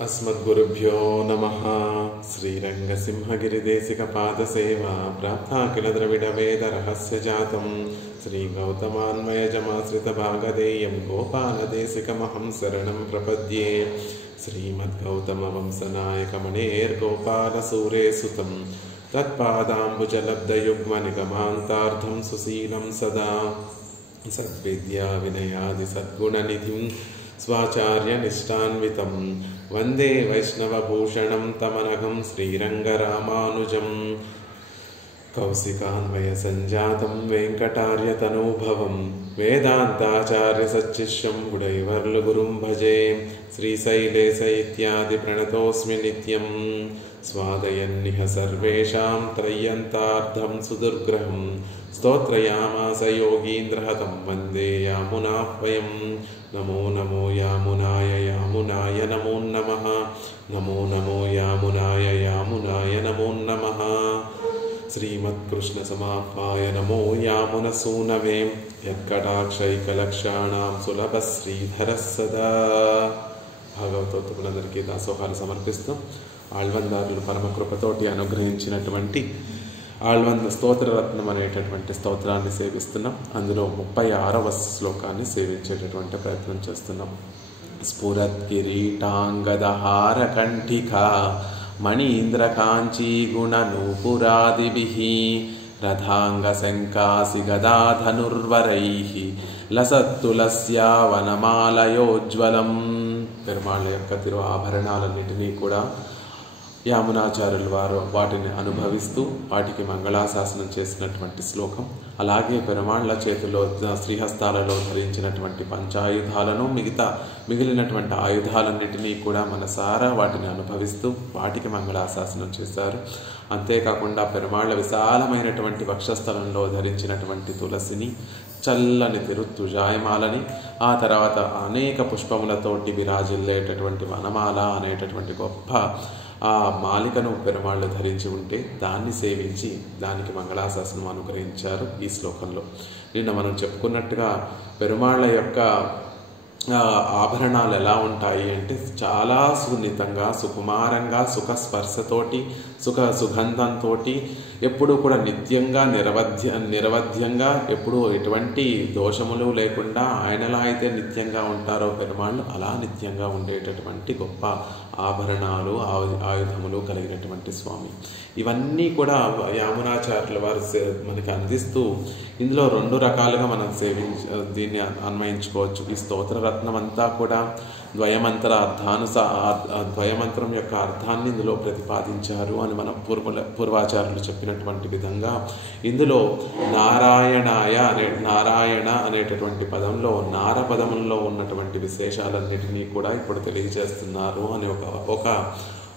अस्मद्गुरुभ्यो नमः। श्रीरङ्गसिंहगिरिदेशिकपादसेवा प्राप्ता किल द्रविडवेदरहस्यजातं श्रीगौतमान्वयजमाश्रितभागधेयं गोपालदेशिकमहं शरणं प्रपद्ये। श्रीमद्गौतमवंशनायकमणेर्गोपालसूरेसुतं तत्पादाम्बुजलब्धयुग्मनिगमान्तार्थं सुशीलं सदा सद्विद्याविनयादिसद्गुणनिधिं स्वाचार्यनिष्ठान्वितं वन्दे वैष्णवभूषणं तमनघं श्रीरङ्गरामानुजं। कौशिकान्वयसञ्जातं वेङ्कटार्यतनूभवं वेदान्ताचार्यसच्शिष्यं गुडैवर्लुगुरुं भजे। श्रीशैलेश इत्यादिप्रणतोऽस्मि नित्यं स्वादयन्निह सर्वेषां त्रय्यन्तार्धं सुदुर्ग्रहं स्तोत्रयामास योगीन्द्रः तं वन्दे यामुनाह्वयं। नमो नमो यामुनाय यामुनाय नमो नमः। नमो नमो यामुनाय यामुनाय नमो नमः। श्रीमत्कृष्णसमाप्ताय नमो यामुनसूनवे यत्कटाक्षैकलक्षाणां सुलभः श्रीधरः सदा। భాగవతోత్తములందరికీ దాసోహాలు సమర్పిస్తూ ఆళ్వందారులు పరమకృపతోటి అనుగ్రహించినటువంటి ఆళ్వంద స్తోత్రరత్నం అనేటటువంటి స్తోత్రాన్ని సేవిస్తున్నాం. అందులో 36వ శ్లోకాన్ని సేవించేటటువంటి ప్రయత్నం చేస్తున్నాం. స్ఫురద్కిరీటాంగదహార కంఠికా మణీంద్రకాంచీ గుణనూపురాదిభిః రథాంగ శంకాసి గదాధనుర్వరైః లసత్తులస్యా వనమాలయోజ్వలం. పెరుమాళ్ళ యొక్క తిరు ఆభరణాలన్నింటినీ కూడా యామునాచార్యులు వారు వాటిని అనుభవిస్తూ వాటికి మంగళాశాసనం చేసినటువంటి శ్లోకం. అలాగే పెరుమాళ్ళ చేతిలో శ్రీహస్తాలలో ధరించినటువంటి పంచాయుధాలను మిగిలినటువంటి ఆయుధాలన్నింటినీ కూడా మనసారా వాటిని అనుభవిస్తూ వాటికి మంగళాశాసనం చేశారు. అంతేకాకుండా పెరుమాళ్ళ విశాలమైనటువంటి వక్షస్థలంలో ధరించినటువంటి తులసిని, చల్లని తిరుత్తుజాయమాలని, ఆ తర్వాత అనేక పుష్పములతోటి విరాజిల్లేటటువంటి వనమాల అనేటటువంటి గొప్ప ఆ మాలికను పెరుమాళ్ళు ధరించి ఉంటే దాన్ని సేవించి దానికి మంగళాశాసనం అనుగ్రహించారు ఈ శ్లోకంలో. నిన్న మనం చెప్పుకున్నట్టుగా పెరుమాళ్ళ యొక్క ఆభరణాలు ఎలా ఉంటాయి అంటే చాలా సున్నితంగా, సుకుమారంగా, సుఖస్పర్శతోటి, సుగంధంతో ఎప్పుడూ కూడా నిత్యంగా నిరవధ్యంగా ఎప్పుడూ ఎటువంటి దోషములు లేకుండా ఆయనలా అయితే నిత్యంగా ఉంటారో పెరుమాళ్ళు అలా నిత్యంగా ఉండేటటువంటి గొప్ప ఆభరణాలు, ఆయుధములు కలిగినటువంటి స్వామి. ఇవన్నీ కూడా యామునాచార్యుల వారు మనకి అందిస్తూ ఇందులో 2 రకాలుగా మనం దీన్ని అన్వయించుకోవచ్చు. ఈ స్తోత్రరత్నం అంతా కూడా ద్వయమంత్రం యొక్క అర్థాన్ని ఇందులో ప్రతిపాదించారు అని మన పూర్వాచార్యులు చెప్పినటువంటి విధంగా ఇందులో నారాయణ అనేటటువంటి పదంలో నారపదములలో ఉన్నటువంటి విశేషాలన్నిటినీ కూడా ఇప్పుడు తెలియజేస్తున్నారు అని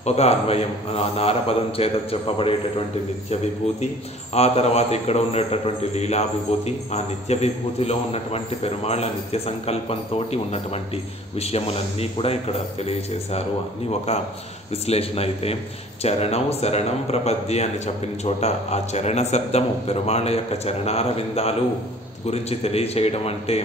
ఒక అన్వయం. నారపదం చేత చెప్పబడేటటువంటి నిత్య విభూతి, ఆ తర్వాత ఇక్కడ ఉన్నటువంటి లీలా విభూతి, ఆ నిత్య విభూతిలో ఉన్నటువంటి పెరుమాళ్ళ నిత్య సంకల్పంతో ఉన్నటువంటి విషయములన్నీ కూడా ఇక్కడ తెలియజేశారు అని ఒక విశ్లేషణ. అయితే చరణం శరణం ప్రపద్య అని చెప్పిన చోట ఆ చరణ శబ్దము పెరుమాళ్ళ యొక్క చరణార విందాలు గురించి తెలియచేయడం అంటే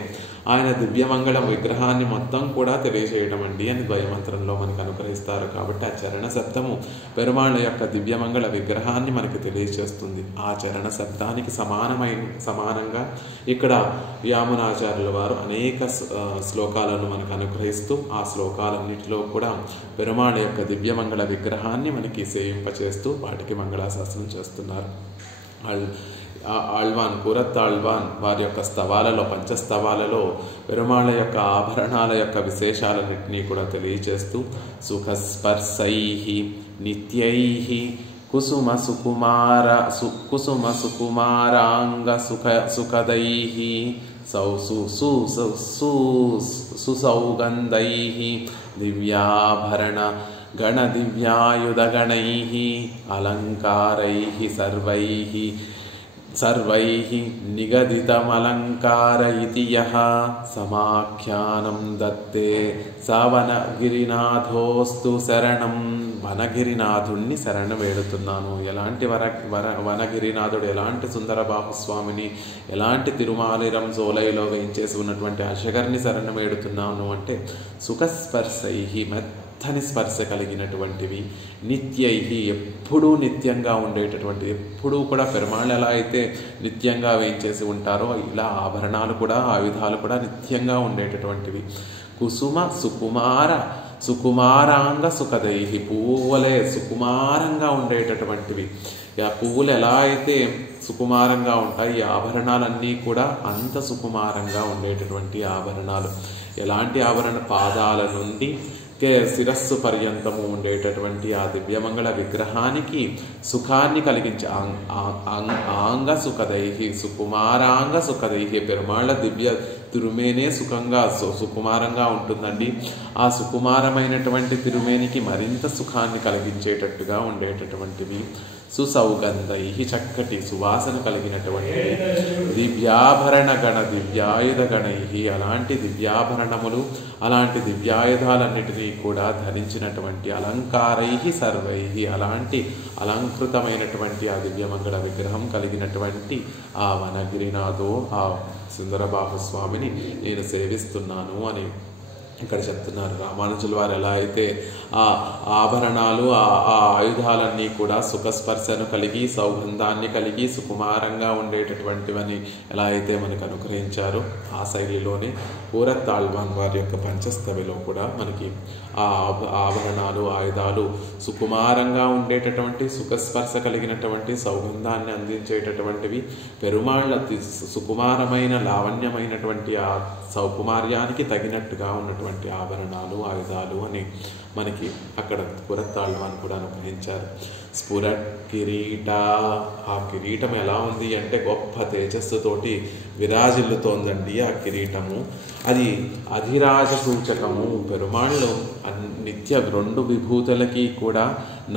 ఆయన దివ్యమంగళం విగ్రహాన్ని మొత్తం కూడా తెలియచేయడం అండి అని ద్వయమంత్రంలో మనకు అనుగ్రహిస్తారు. కాబట్టి ఆ చరణ శబ్దము పెరుమాళ్ళ యొక్క దివ్యమంగళ విగ్రహాన్ని మనకు తెలియచేస్తుంది. ఆ చరణ శబ్దానికి సమానంగా ఇక్కడ యామునాచార్యుల వారు అనేక శ్లోకాలను మనకు అనుగ్రహిస్తూ ఆ శ్లోకాలన్నిటిలో కూడా పెరుమాళ్ళ యొక్క దివ్యమంగళ విగ్రహాన్ని మనకి సేవింపచేస్తూ వాటికి మంగళాశాసనం చేస్తున్నారు. ఆళ్వాన్ కూరత్తాళ్వాన్ వారి యొక్క స్తవాలలో, పంచస్తవాలలో పెరుమాళ్ళ యొక్క ఆభరణాల యొక్క విశేషాలన్నింటినీ కూడా తెలియచేస్తూ సుఖస్పర్శైః నిత్యైః కుసుమ సుకుమారాంగ సుఖదైః సుసౌగంధైః దివ్యాభరణ గణదివ్యాయుధగణైః అలంకారైః సర్వైః నిగదితమలంకార ఇతి యః సమాఖ్యానం దత్తే సవనగిరినాథోస్తు శరణం. వనగిరినాథుణ్ణి శరణ వేడుతున్నాను. ఎలాంటి వనగిరినాథుడు, ఎలాంటి సుందర బాహుస్వామిని, ఎలాంటి తిరుమాలిరం సోలైలో వేయించేసి ఉన్నటువంటి అశగర్ని శరణ వేడుతున్నాను అంటే సుఖస్పర్శైః మెత్తని స్పర్శ కలిగినటువంటివి, నిత్యై ఎప్పుడూ నిత్యంగా ఉండేటటువంటి, ఎప్పుడూ కూడా పెరుమాళ్ళు ఎలా అయితే నిత్యంగా వేయించేసి ఉంటారో ఇలా ఆభరణాలు కూడా ఆయుధాలు కూడా నిత్యంగా ఉండేటటువంటివి. కుసుమ సుకుమారాంగ సుఖదై, పువ్వులే సుకుమారంగా ఉండేటటువంటివి. ఆ పువ్వులు ఎలా అయితే సుకుమారంగా ఉంటాయి, ఈ ఆభరణాలన్నీ కూడా అంత సుకుమారంగా ఉండేటటువంటి ఆభరణాలు. ఎలాంటి ఆభరణ? పాదాల నుండి శిరస్సు పర్యంతము ఉండేటటువంటి ఆ దివ్యమంగళ విగ్రహానికి సుఖాన్ని కలిగించే ఆంగ సుఖదై, సుకుమారాంగ సుఖదై. పెరుమాళ్ళ దివ్య తిరుమేనే సుకుమారంగా ఉంటుందండి. ఆ సుకుమారమైనటువంటి తిరుమేనికి మరింత సుఖాన్ని కలిగించేటట్టుగా ఉండేటటువంటివి. సుసౌగంధై, చక్కటి సువాసన కలిగినటువంటివి. దివ్యాభరణ గణ దివ్యాయుధ గణై, అలాంటి దివ్యాభరణములు అలాంటి దివ్యాయుధాలన్నిటినీ కూడా ధరించినటువంటి అలంకారై సర్వై, అలాంటి అలంకృతమైనటువంటి ఆ దివ్యమంగళ విగ్రహం కలిగినటువంటి ఆ వనగిరినాథో ఆ సుందరబాహు స్వామిని నేను సేవిస్తున్నాను అని ఇక్కడ చెప్తున్నారు. రామానుజుల వారు ఎలా అయితే ఆ ఆభరణాలు ఆ ఆయుధాలన్నీ కూడా సుఖస్పర్శను కలిగి సౌగంధాన్ని కలిగి సుకుమారంగా ఉండేటటువంటివని ఎలా అయితే మనకు అనుగ్రహించారో ఆ శైలిలోనే కూరత్తాళ్వాన్ వారి యొక్క పంచస్తవిలో కూడా మనకి ఆ ఆభరణాలు ఆయుధాలు సుకుమారంగా ఉండేటటువంటి సుఖస్పర్శ కలిగినటువంటి సౌగంధాన్ని అందించేటటువంటివి, పెరుమాళ్ళ సుకుమారమైన లావణ్యమైనటువంటి ఆ సౌకుమార్యానికి తగినట్టుగా ఉన్నటువంటి ఆభరణాలు ఆయుధాలు అని మనకి అక్కడ కూరత్తాళ్వాన్ కూడా అనుగ్రహించారు. స్ఫురత్ కిరీట, ఆ కిరీటం ఎలా ఉంది అంటే గొప్ప తేజస్సుతోటి విరాజిల్లుతోందండి ఆ కిరీటము. అది అధిరాజ సూచకము. పెరుమాళ్ళు నిత్య రెండు విభూతులకి కూడా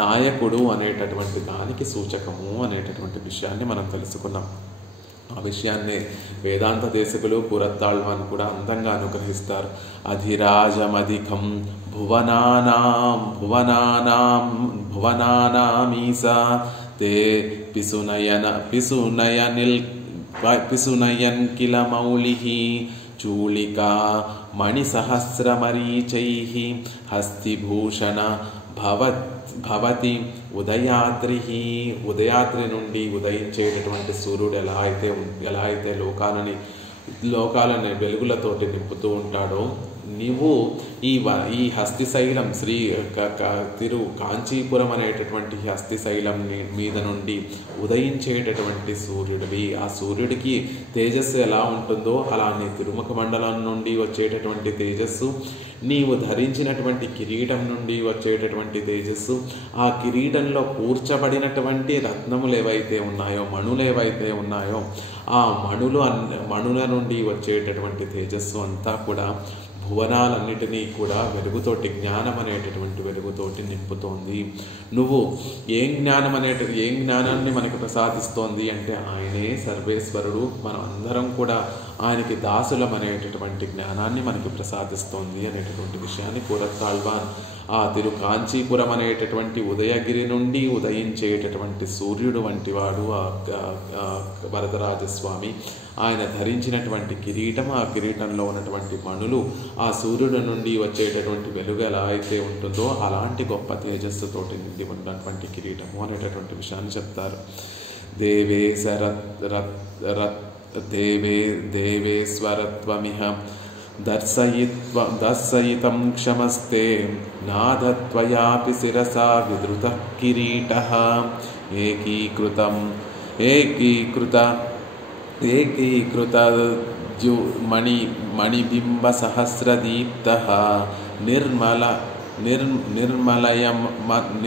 నాయకుడు అనేటటువంటి దానికి సూచకము అనేటటువంటి విషయాన్ని మనం తెలుసుకున్నాం. ఆ విషయాన్ని వేదాంత దేశకులు కూరత్తాళ్వాన్ కూడా అందంగా అనుగ్రహిస్తారు. అధిరాజమధికం భువనానామీసా తే పిసునయన్ కిల మౌళిః చూళికా మణిసహస్రమరీచైః హస్తిభూషణ భవతి ఉదయాద్రి నుండి ఉదయించేటటువంటి సూర్యుడు ఎలా అయితే లోకాలని వెలుగులతోటి నింపుతూ ఉంటాడో, నీవు ఈ హస్తిశైలం కాంచీపురం అనేటటువంటి హస్తిశైలం మీద నుండి ఉదయించేటటువంటి సూర్యుడివి. ఆ సూర్యుడికి తేజస్సు ఎలా ఉంటుందో అలా నీ తిరుముఖ మండలం నుండి వచ్చేటటువంటి తేజస్సు, నీవు ధరించినటువంటి కిరీటం నుండి వచ్చేటటువంటి తేజస్సు, ఆ కిరీటంలో కూర్చబడినటువంటి రత్నములు ఏవైతే ఉన్నాయో, మణులు ఏవైతే ఉన్నాయో, ఆ మణుల నుండి వచ్చేటటువంటి తేజస్సు అంతా కూడా భువనాలన్నిటినీ కూడా వెలుగుతోటి, జ్ఞానం అనేటటువంటి వెలుగుతోటి నింపుతోంది. నువ్వు ఏం జ్ఞానాన్ని మనకు ప్రసాదిస్తోంది అంటే ఆయనే సర్వేశ్వరుడు, మనం అందరం కూడా ఆయనకి దాసులం అనేటటువంటి జ్ఞానాన్ని మనకి ప్రసాదిస్తోంది అనేటటువంటి విషయాన్ని కూరత్తాళ్వాన్ ఆ కాంచీపురం అనేటటువంటి ఉదయగిరి నుండి ఉదయించేటటువంటి సూర్యుడు వంటి వాడు ఆ వరదరాజస్వామి. ఆయన ధరించినటువంటి కిరీటం, ఆ కిరీటంలో ఉన్నటువంటి మణులు, ఆ సూర్యుడు నుండి వచ్చేటటువంటి వెలుగు ఎలా అయితే ఉంటుందో అలాంటి గొప్ప తేజస్సుతోటి నిండి ఉన్నటువంటి కిరీటము అనేటటువంటి విషయాన్ని చెప్తారు. దేవేశ్వరత్వమిహ దర్శయితం క్షమస్తే నాథత్వయాపి శిరసా విధృత కిరీటః ఏకీకృత మణిబింబ సహస్రదీప్తః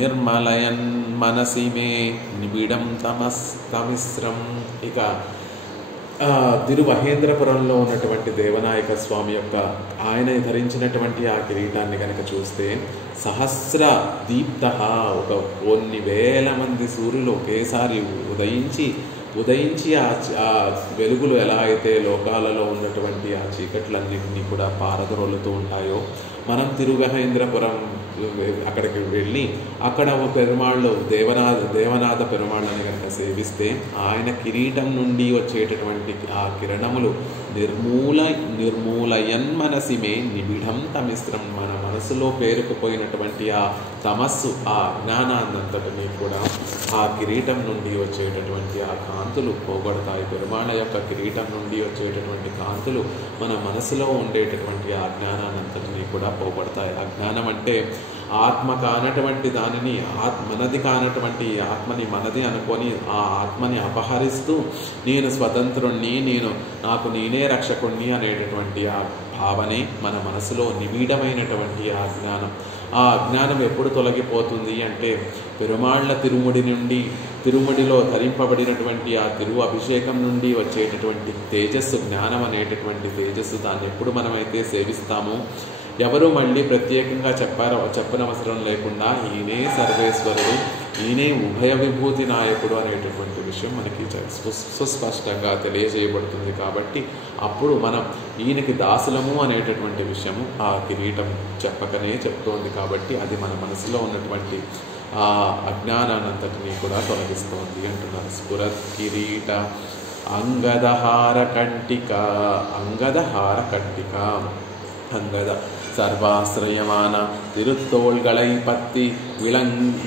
నిర్మలయన్ మనసి మే నిబిడం తమిస్రం. ఇక తిరుమహేంద్రపురంలో ఉన్నటువంటి దేవనాయక స్వామి యొక్క ఆయన ధరించినటువంటి ఆ కిరీటాన్ని కనుక చూస్తే సహస్ర దీప్త, ఒక కొన్ని వేల మంది సూర్యులు ఒకేసారి ఉదయించి ఆ వెలుగులు ఎలా అయితే లోకాలలో ఉన్నటువంటి ఆ చీకట్లన్నింటినీ కూడా పారద్రోలుతూ ఉంటాయో, మనం తిరుమహేంద్రపురం అక్కడికి వెళ్ళి అక్కడ పెరుమాళ్ళు దేవనాథ పెరుమాళ్ళని కనుక సేవిస్తే ఆయన కిరీటం నుండి వచ్చేటటువంటి ఆ కిరణములు నిర్మూలయన్ మనసిమే నిబిడం తమిస్రం, మన మనసులో పేరుకుపోయినటువంటి ఆ తమస్సు, ఆ అజ్ఞానాన్నంతటినీ కూడా ఆ కిరీటం నుండి వచ్చేటటువంటి ఆ కాంతులు పోగొడతాయి. పెరుమాళ యొక్క కిరీటం నుండి వచ్చేటటువంటి కాంతులు మన మనసులో ఉండేటటువంటి ఆ అజ్ఞానాన్నంతటినీ కూడా పోగొడతాయి. అజ్ఞానం అంటే ఆత్మ కానటువంటి దానిని, మనది కానటువంటి ఆత్మని మనది అనుకొని ఆ ఆత్మని అపహరిస్తూ నేను స్వతంత్రుణ్ణి, నాకు నేనే రక్షకుణ్ణి అనేటటువంటి ఆ భావనే మన మనసులో నిబిడమైనటువంటి ఆ అజ్ఞానం. ఆ అజ్ఞానం ఎప్పుడు తొలగిపోతుంది అంటే పెరుమాళ్ల తిరుముడిలో ధరింపబడినటువంటి ఆ అభిషేకం నుండి వచ్చేటటువంటి తేజస్సు, జ్ఞానం అనేటటువంటి తేజస్సు, దాన్ని ఎప్పుడు మనమైతే సేవిస్తామో ఎవరు మళ్ళీ ప్రత్యేకంగా చెప్పనవసరం లేకుండా ఈయనే సర్వేశ్వరుడు, ఈయనే ఉభయ విభూతి నాయకుడు అనేటటువంటి విషయం మనకి సుస్పష్టంగా తెలియజేయబడుతుంది. కాబట్టి అప్పుడు మనం ఈయనకి దాసులము అనేటటువంటి విషయము ఆ కిరీటం చెప్పకనే చెప్తోంది. కాబట్టి అది మన మనసులో ఉన్నటువంటి ఆ అజ్ఞానాన్నంతటినీ కూడా తొలగిస్తోంది అంటున్నారు. స్ఫురత్ కిరీట అంగదహార కంటిక. అంగద சர்வாசிரயமான திருத்தோள்களை பற்றி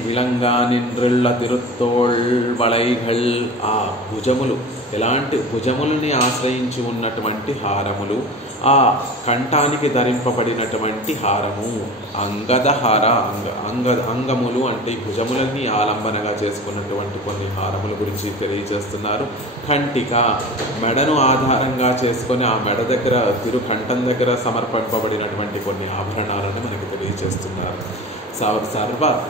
విలంగా నిండ్రిళ్ళ తిరుత్తోళ్ వళైகள். ఆ భుజములు, ఎలాంటి భుజములని ఆశ్రయించి ఉన్నటువంటి హారములు, ఆ కంఠానికి ధరింపబడినటువంటి హారము. అంగద హార, అంగములు అంటే భుజములని ఆలంబనగా చేసుకున్నటువంటి కొన్ని హారముల గురించి తెలియజేస్తున్నారు. కంఠిక, మెడను ఆధారంగా చేసుకొని ఆ మెడ దగ్గర కంఠం దగ్గర సమర్పింపబడినటువంటి కొన్ని ఆభరణాలను మనకు తెలియజేస్తున్నారు.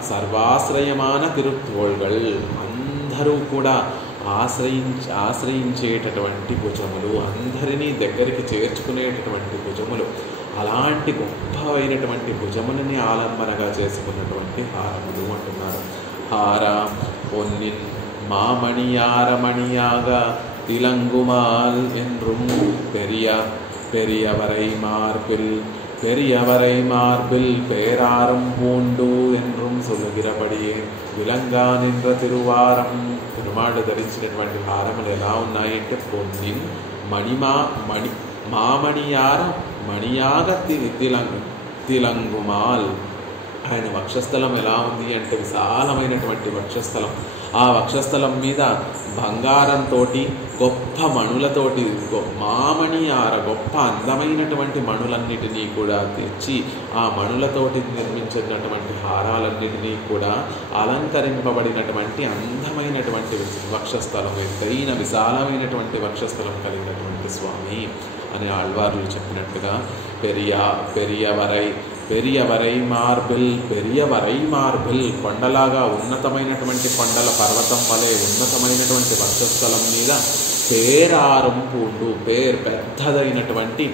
సర్వాశ్రయమాన తిరుత్తోళ్గల్, అందరూ కూడా ఆశ్రయించేటటువంటి భుజములు, అందరినీ దగ్గరికి చేర్చుకునేటటువంటి భుజములు, అలాంటి గొప్పవైనటువంటి భుజములని ఆలంబనగా చేసుకున్నటువంటి హారములు అంటున్నారు. హార పొన్నిన్ మామణియార మణియాగ తిలంగుమాల్ என்றும் பெரியவரை மார்பில் பேராரும் பூண்டு என்றும் சொல்லுகிறபடிయే విలంగా నిండ్ర తిరువారం. తిరుమాళ్ళు ధరించినటువంటి హారములు ఎలా ఉన్నాయంటే పొన్నిన్ మామణియార మణియాగ తిలంగుమాల్. ఆయన వక్షస్థలం ఎలా ఉంది అంటే విశాలమైనటువంటి వక్షస్థలం. ఆ వక్షస్థలం మీద బంగారంతో, గొప్ప మణులతోటి, మామణియార గొప్ప అందమైనటువంటి మణులన్నిటినీ కూడా తెచ్చి ఆ మణులతోటి నిర్మించినటువంటి హారాలన్నిటినీ కూడా అలంకరింపబడినటువంటి అందమైనటువంటి వక్షస్థలం, ఎత్తైన విశాలమైనటువంటి వక్షస్థలం కలిగినటువంటి స్వామి అని ఆళ్వార్లు చెప్పినట్టుగా పెరియవరై మార్బిల్, కొండలాగా ఉన్నతమైనటువంటి కొండల పర్వతం వలె ఉన్నతమైనటువంటి వక్షస్థలం మీద పేరారం పూండు, పెద్దదైనటువంటి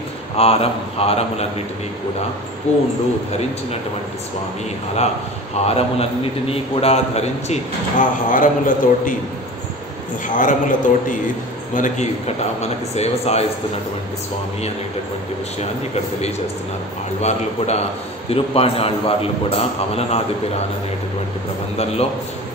హారములన్నిటినీ కూడా పూండు ధరించినటువంటి స్వామి. అలా హారములన్నిటినీ కూడా ధరించి ఆ హారములతోటి మనకి సేవ సాయిస్తున్నటువంటి స్వామి అనేటటువంటి విషయాన్ని ఇక్కడ తెలియజేస్తున్నారు. ఆళ్వార్లు కూడా, తిరుప్పాణి ఆళ్వార్లు కూడా అమలనాది పిరాన్ అనేటటువంటి ప్రబంధంలో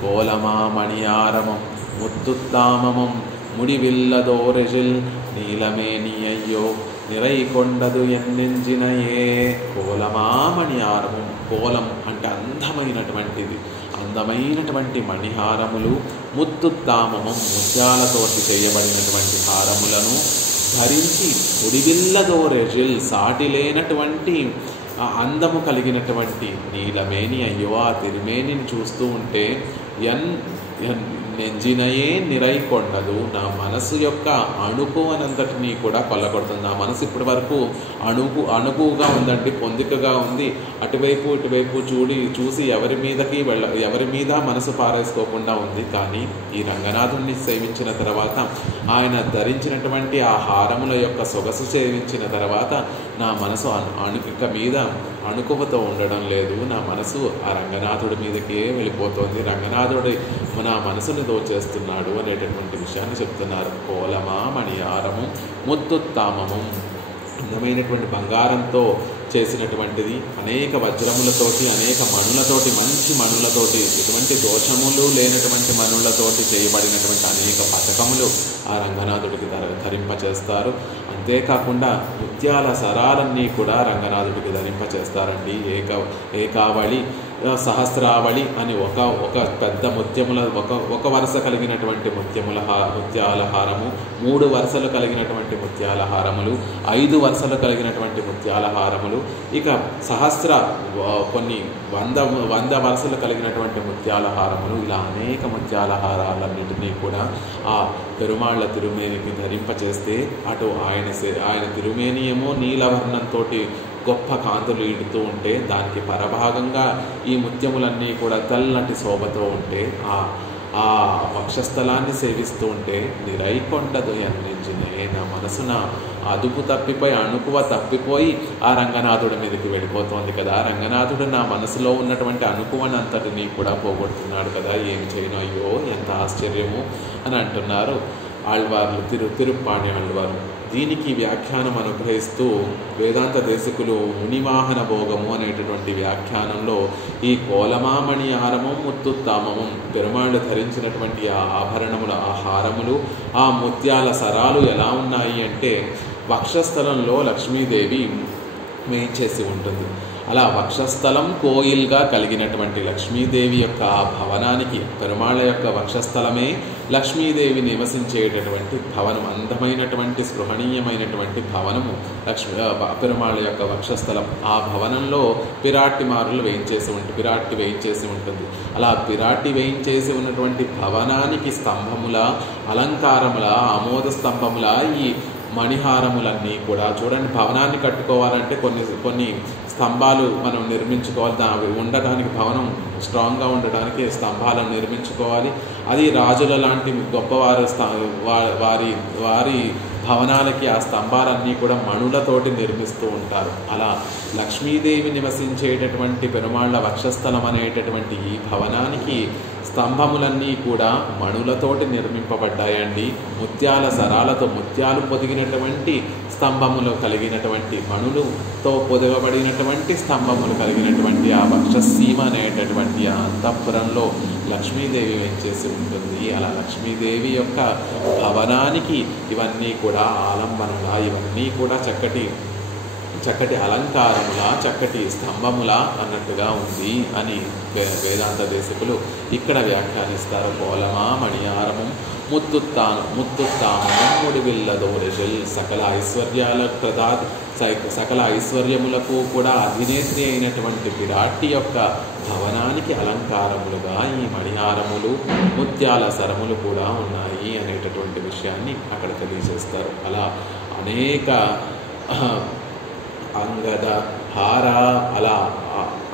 కోలమా మణియారమం ముత్తుత్తామమం ముడివిల్లదోరెజిల్ నీలమేని అయ్యో నిరై కొండదు ఎన్నెంజినయే. కోలమా మణియారమం, కోలం అంటే అందమైనటువంటి మణిహారములు, ముత్తుత్తామమం ముత్యాలతోటి చేయబడినటువంటి హారములను ధరించి ముడివిల్లదోరెజిల్ సాటి లేనటువంటి అందము కలిగినటువంటి నీలమేని అయ్యో, ఆ తిరుమేనిని చూస్తూ ఉంటే నెంజినయే నిరై కొండదు, నా మనసు యొక్క అణుకువనంతటినీ కూడా కొల్లగొడుతుంది. నా మనసు ఇప్పటి వరకు అణుకుగా ఉందండి, పొందికగా ఉంది. ఇటువైపు చూసి ఎవరి మీద మనసు పారేసుకోకుండా ఉంది. కానీ ఈ రంగనాథుడిని సేవించిన తర్వాత, ఆయన ధరించినటువంటి ఆ హారముల యొక్క సొగసు సేవించిన తర్వాత నా మనసు ఇక మీద అణుకువతో ఉండడం లేదు. నా మనసు ఆ రంగనాథుడి మీదకే వెళ్ళిపోతుంది. రంగనాథుడి నా మనసుని దోచేస్తున్నాడు అనేటటువంటి విషయాన్ని చెప్తున్నారు. కోలమా మణియారము ముత్తుత్తామము, అందమైనటువంటి బంగారంతో చేసినటువంటిది, అనేక వజ్రములతోటి, అనేక మణులతోటి, మంచి మణులతోటి, ఎటువంటి దోషములు లేనటువంటి మణులతోటి చేయబడినటువంటి అనేక పథకములు ఆ రంగనాథుడికి ధరింపచేస్తారు. అంతేకాకుండా ముత్యాల సరాలన్నీ కూడా రంగనాథుడికి ధరింపచేస్తారండి. ఏకావళి, సహస్రావళి అని ఒక పెద్ద ముత్యముల ఒక వరుస కలిగినటువంటి ముత్యాల హారము, 3 వరుసలు కలిగినటువంటి ముత్యాల హారములు, 5 వరుసలు కలిగినటువంటి ముత్యాల హారములు, ఇక కొన్ని వంద వరుసలు కలిగినటువంటి ముత్యాల హారములు, ఇలా అనేక ముత్యాల హారాలన్నింటినీ కూడా ఆ పెరుమాళ్ల తిరుమేనికి ధరింపచేస్తే అటు ఆయన తిరుమేని ఏమో నీలవర్ణంతో గొప్ప కాంతులు ఈడుతూ ఉంటే, దానికి పరభాగంగా ఈ ముత్యములన్నీ కూడా తెల్లటి శోభతో ఉంటే, ఆ వక్షస్థలాన్ని సేవిస్తూ ఉంటే నిరైకొండదు ఎన్నించినే నా మనసున అదుపు తప్పిపోయి అణుకువ తప్పిపోయి ఆ రంగనాథుడి మీదకి వెళ్ళిపోతోంది కదా. రంగనాథుడు నా మనసులో ఉన్నటువంటి అణుకువనంతటినీ కూడా పోగొడుతున్నాడు కదా, ఏం చేయను, అయ్యో ఎంత ఆశ్చర్యము అని అంటున్నారు ఆళ్వార్లు, తిరుప్పాణి ఆళ్వార్లు. దీనికి వ్యాఖ్యానం అనుగ్రహిస్తూ వేదాంత దేశికులు మునివాహన భోగము అనేటటువంటి వ్యాఖ్యానంలో ఈ కోలమామణి హారము ముత్తుత్తామము, పెరుమాళ్ళు ధరించినటువంటి ఆ ఆభరణముల ఆ హారములు, ఆ ముత్యాల సరాలు ఎలా ఉన్నాయి అంటే వక్షస్థలంలో లక్ష్మీదేవి వేయించేసి ఉంటుంది. అలా వక్షస్థలం కోయిల్గా కలిగినటువంటి లక్ష్మీదేవి యొక్క ఆ భవనానికి, పెరుమాళ్ళ యొక్క వక్షస్థలమే లక్ష్మీదేవి నివసించేటటువంటి భవనం, అందమైనటువంటి స్పృహణీయమైనటువంటి భవనము పెరుమాళ్ళ యొక్క వక్షస్థలం. ఆ భవనంలో పిరాట్టి వేయించేసి ఉంటుంది. అలా పిరాట్టి వేయించేసి ఉన్నటువంటి భవనానికి స్తంభముల, అలంకారముల, ఆమోద స్తంభముల ఈ మణిహారములన్నీ కూడా చూడండి. భవనాన్ని కట్టుకోవాలంటే కొన్ని స్తంభాలు మనం నిర్మించుకోవాలి, అవి ఉండటానికి, భవనం స్ట్రాంగ్గా ఉండడానికి స్తంభాలను నిర్మించుకోవాలి. అది రాజుల లాంటి గొప్పవారు వారి భవనాలకి ఆ స్తంభాలన్నీ కూడా మణులతోటి నిర్మిస్తూ ఉంటారు. అలా లక్ష్మీదేవి నివసించేటటువంటి పెరుమాళ్ల వక్షస్థలం అనేటటువంటి ఈ భవనానికి స్తంభములన్నీ కూడా మణులతోటి నిర్మింపబడ్డాయండి. ముత్యాల సరాలతో, ముత్యాలు పొదిగినటువంటి స్తంభములు కలిగినటువంటి, మణులతో పొదగబడినటువంటి స్తంభములు కలిగినటువంటి ఆ వక్షసీమ అనేటటువంటి ఆ అంతఃపురంలో లక్ష్మీదేవి వేంచేసి ఉంటుంది. అలా లక్ష్మీదేవి యొక్క భవనానికి ఇవన్నీ కూడా ఆలంబనలా, ఇవన్నీ కూడా చక్కటి అలంకారముల, చక్కటి స్తంభముల అన్నట్టుగా ఉంది అని వేదాంత దేశికులు ఇక్కడ వ్యాఖ్యానిస్తారు. కోలమా మణిహారము ముత్తుత్తామము ముడివిల్లదోరెజల్, సకల ఐశ్వర్యములకు కూడా అధినేత్రి అయినటువంటి విరాట్టి యొక్క భవనానికి అలంకారములుగా ఈ మణిహారములు, ముత్యాల సరములు కూడా ఉన్నాయి అనేటటువంటి విషయాన్ని అక్కడ తెలియజేస్తారు. అలా అనేక అంగద, హార,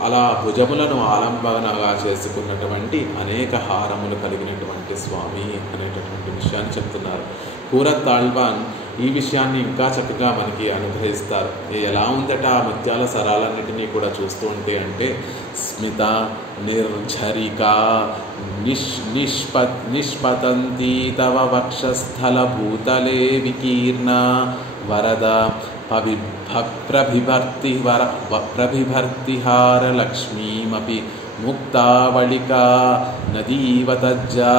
అలా భుజములను ఆలంబనగా చేసుకున్నటువంటి అనేక హారములు కలిగినటువంటి స్వామి అనేటటువంటి విషయాన్ని చెప్తున్నారు. కూరతాళ్వాన్ ఈ విషయాన్ని ఇంకా చక్కగా మనకి అనుగ్రహిస్తారు. ఎలా ఉందట ఆ ముత్యాల సరాలన్నిటినీ కూడా చూస్తూ ఉంటే అంటే స్మిత నిర్ఝరిక నిష్పతంతి తవ వక్షస్థల భూతలే వికీర్ణ వరద ప్రభిభర్తిహార లక్ష్మీమపి ముక్తావళికా నదీవతజ్జా.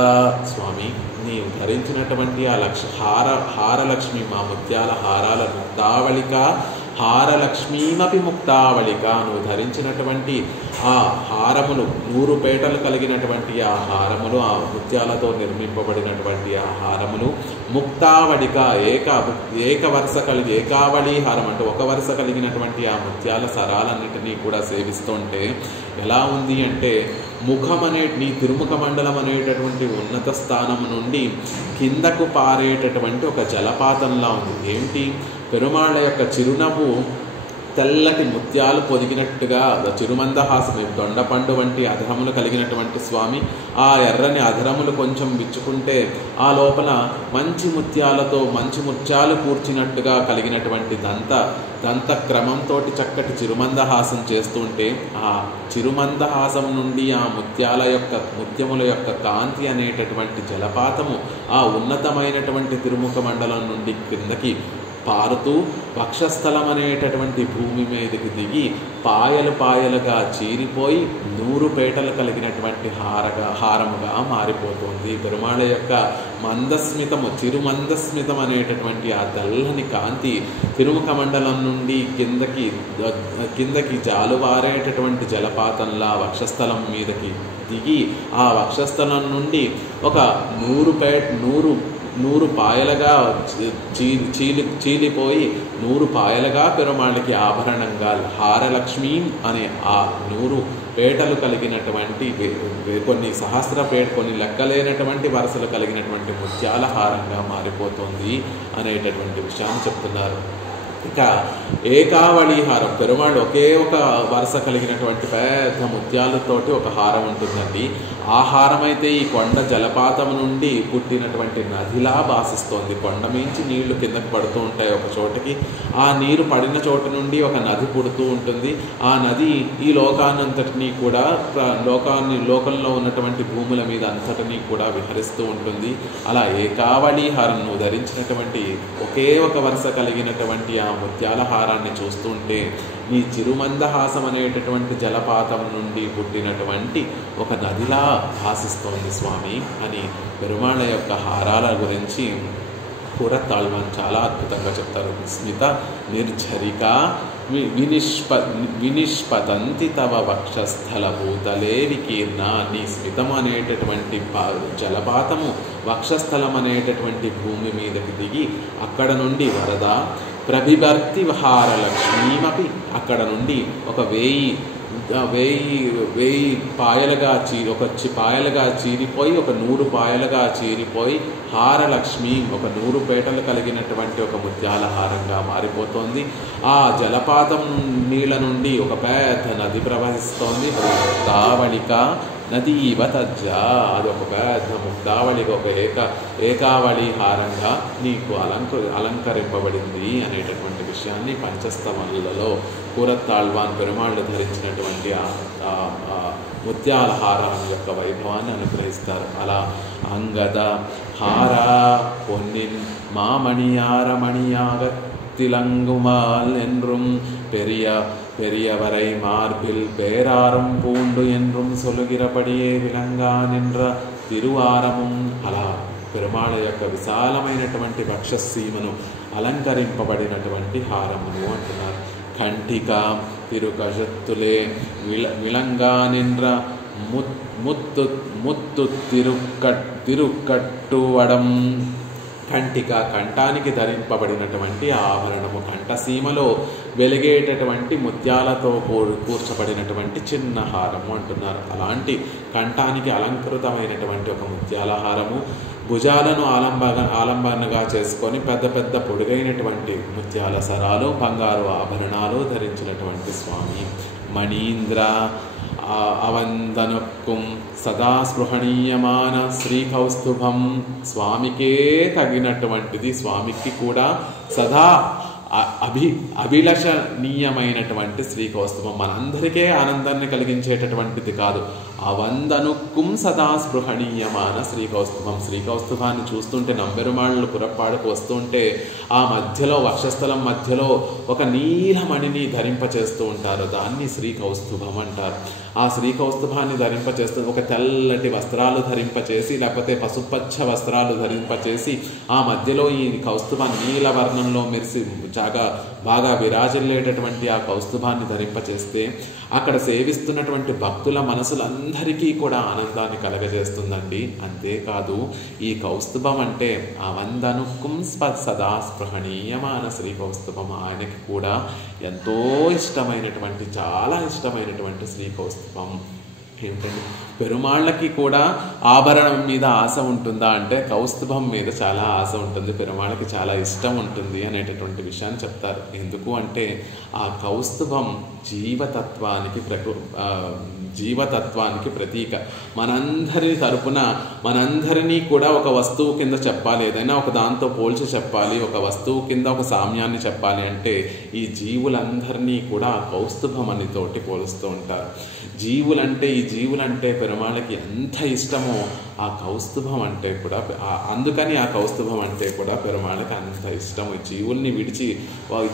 స్వామి, నీవు ధరించినటువంటి ఆ హారలక్ష్మి, మా ముత్యాల హారాల ముక్తావళిక, హారలక్ష్మీమపి ముక్తావళిక, నువ్వు ధరించినటువంటి ఆ హారములు, 100 పేటలు కలిగినటువంటి ఆ హారములు, ఆ ముత్యాలతో నిర్మింపబడినటువంటి ఆ హారములు, ముక్తావళిక ఏకావళి హారం అంటే ఒక వరుస కలిగినటువంటి ఆ ముత్యాల సరాలన్నిటినీ కూడా సేవిస్తుంటే ఎలా ఉంది అంటే నీ తిరుముఖ మండలం అనేటటువంటి ఉన్నత స్థానం నుండి కిందకు పారేటటువంటి ఒక జలపాతంలా ఉంది. ఏంటి? పెరుమాళ్ళ యొక్క చిరునవ్వు తెల్లటి ముత్యాలు పొదిగినట్టుగా, చిరుమందహాసం, దొండపండు వంటి అధరములు కలిగినటువంటి స్వామి. ఆ ఎర్రని అధరములు కొంచెం విచ్చుకుంటే ఆ లోపల మంచి ముత్యాలు కూర్చినట్టుగా కలిగినటువంటి దంత క్రమంతో చక్కటి చిరుమందహాసం చేస్తుంటే ఆ చిరుమందహాసం నుండి ఆ ముత్యముల యొక్క కాంతి అనేటటువంటి జలపాతము ఆ ఉన్నతమైనటువంటి తిరుముఖ మండలం నుండి కిందకి పారుతూ వక్షస్థలం అనేటటువంటి భూమి మీదకి దిగి పాయలు పాయలుగా చీరిపోయి 100 పేటలు కలిగినటువంటి హారముగా మారిపోతుంది. పెరుమాళ యొక్క మందస్మితము, చిరుమందస్మితం అనేటటువంటి ఆ తెల్లని కాంతి తిరుముఖ మండలం నుండి కిందకి జాలువారేటటువంటి జలపాతంలా వక్షస్థలం మీదకి దిగి ఆ వక్షస్థలం నుండి ఒక 100 పాయలుగా చీలిపోయి 100 పాయలుగా పెరుమాళికి ఆభరణంగా హారలక్ష్మీ అనే ఆ 100 పేటలు కలిగినటువంటి కొన్ని లెక్కలేనటువంటి వరుసలు కలిగినటువంటి ముత్యాల హారంగా మారిపోతుంది అనేటటువంటి విషయాన్ని చెప్తున్నారు. ఇక ఏకావళి హారం, పెరుమాళ్ ఒకే ఒక వరుస కలిగినటువంటి పెద్ద ముత్యాలతోటి ఒక హారం ఉంటుందండి. ఆ హారం అయితే ఈ కొండ జలపాతం నుండి పుట్టినటువంటి నదిలా భాసిస్తోంది. కొండ మించి నీళ్లు కిందకు పడుతూ ఉంటాయి ఒక చోటకి. ఆ నీరు పడిన చోటు నుండి ఒక నది పుడుతూ ఉంటుంది. ఆ నది ఈ లోకాన్నంతటినీ కూడా లోకంలో ఉన్నటువంటి భూముల మీద అంతటినీ కూడా విహరిస్తూ ఉంటుంది. అలా ఏకావళి హారం నువ్వు ధరించినటువంటి ఒకే ఒక వరుస కలిగినటువంటి ఆ ముత్యాల హారాన్ని చూస్తుంటే నీ చిరుమందహాసం అనేటటువంటి జలపాతం నుండి పుట్టినటువంటి ఒక నదిలా భాసిస్తోంది స్వామి అని పెరుమాళ యొక్క హారాల గురించి కూరత్తాళ్వాన్ చాలా అద్భుతంగా చెప్తారు. స్మిత నిర్ఝరిక వినిష్పతంతి తవ వక్షస్థల భూతలే వికీర్ణ. నీ స్మితం అనేటటువంటి జలపాతము వక్షస్థలం అనేటటువంటి భూమి మీదకి దిగి అక్కడ నుండి వరద ప్రభిభర్తి హారలక్ష్మీమపి, అక్కడ నుండి ఒక 1000 పాయలుగా పాయలుగా చీరిపోయి ఒక 100 పాయలుగా చీరిపోయి హారలక్ష్మి ఒక 100 పేటలు కలిగినటువంటి ఒక ముత్యాల హారంగా మారిపోతోంది. ఆ జలపాతం నీళ్ళ నుండి ఒక పెద్ద నది ప్రవహిస్తోంది. ముక్తావళిక నది ఇవతజ్జ, అది ఒక పెద్ద ముక్తావళిక, ఒక ఏకావళి హారంగా నీకు అలంకరింపబడింది అనేటటువంటి విషయాన్ని పంచస్తవములలో కూరత్తాళ్వాన్ పెరుమాళ్ళు ధరించినటువంటి ముత్యాల హారం యొక్క వైభవాన్ని అనుగ్రహిస్తారు. అలా అంగద హార పొన్నిన్ మామణియార మణియాగ திலங்குமால் என்றும் பெரியவரை மார்பில் பேராரும் பூண்டு என்றும் சொல்லுகிறபடியே విలంగా నిன்ற తిరువారముం. అలా పెరుమాళ యొక్క విశాలమైనటువంటి వక్షసీమను అలంకరింపబడినటువంటి హారమును అంటున్నారు. కంఠిక తిరుకజత్తులే విలంగా నిன்ற ముత్తు తిరుకట్టువడం. కంఠిక కంఠానికి ధరింపబడినటువంటి ఆభరణము, కంఠసీమలో వెలిగేటటువంటి ముత్యాలతో కూర్చబడినటువంటి చిన్న హారము అంటున్నారు. అలాంటి కంఠానికి అలంకృతమైనటువంటి ఒక ముత్యాల హారము, భుజాలను ఆలంబనగా చేసుకొని పెద్ద పెద్ద పొడుగైనటువంటి ముత్యాల సరాలు, బంగారు ఆభరణాలు ధరించినటువంటి స్వామి. మణీంద్ర అవందనక్కుం సదా స్పృహణీయమాన శ్రీకౌస్తుభం. స్వామికే తగినటువంటిది, స్వామికి కూడా సదా అభిలషణీయమైనటువంటి శ్రీకౌస్తుభం. మనందరికీ ఆనందాన్ని కలిగించేటటువంటిది కాదు. అవందనుక్కుం సదా స్పృహణీయమాన శ్రీకౌస్తుభం. శ్రీకౌస్తుభాన్ని చూస్తుంటే నంబెరుమాళ్ళు పురప్పాడుకు వస్తుంటే ఆ మధ్యలో వక్షస్థలం మధ్యలో ఒక నీలమణిని ధరింపచేస్తూ ఉంటారు. దాన్ని శ్రీకౌస్తుభం అంటారు. ఆ శ్రీకౌస్తుభాన్ని ధరింపచేస్తూ ఒక తెల్లటి వస్త్రాలు ధరింపచేసి, లేకపోతే పసుపచ్చ వస్త్రాలు ధరింపచేసి ఆ మధ్యలో ఈ కౌస్తుభ నీలవర్ణంలో మెరిసి బాగా విరాజిల్లేటటువంటి ఆ కౌస్తుభాన్ని ధరింపచేస్తే అక్కడ సేవిస్తున్నటువంటి భక్తుల మనసులందరికీ కూడా ఆనందాన్ని కలగజేస్తుందండి. అంతేకాదు ఈ కౌస్తుభం అంటే అవందనుక్కుం సదా స్పృహణీయమాన శ్రీ కౌస్తుభం, ఆయనకి కూడా ఎంతో ఇష్టమైనటువంటి, చాలా ఇష్టమైనటువంటి శ్రీ కౌస్తుభం. ఏమిటండి, పెరుమాళ్ళకి కూడా ఆభరణం మీద ఆశ ఉంటుందా అంటే కౌస్తుభం మీద చాలా ఆశ ఉంటుంది, పెరుమాళ్ళకి చాలా ఇష్టం ఉంటుంది అనేటటువంటి విషయాన్ని చెప్తారు. ఎందుకు అంటే ఆ కౌస్తుభం జీవతత్వానికి జీవతత్వానికి ప్రతీక. మనందరి తరపున మనందరినీ కూడా ఒక వస్తువు కింద చెప్పాలి, ఏదైనా ఒక దాంతో పోల్చి చెప్పాలి, ఒక వస్తువు కింద ఒక సామ్యాన్ని చెప్పాలి అంటే ఈ జీవులందరినీ కూడా కౌస్తుభమణి తోటి పోలుస్తూ ఉంటారు. ఈ జీవులంటే పెరుమాళ్ళకి ఎంత ఇష్టమో ఆ కౌస్తుభం అంటే కూడా, అందుకని ఆ కౌస్తుభం అంటే కూడా పెరుమాళ్ళకి అంత ఇష్టం. ఈ జీవుల్ని విడిచి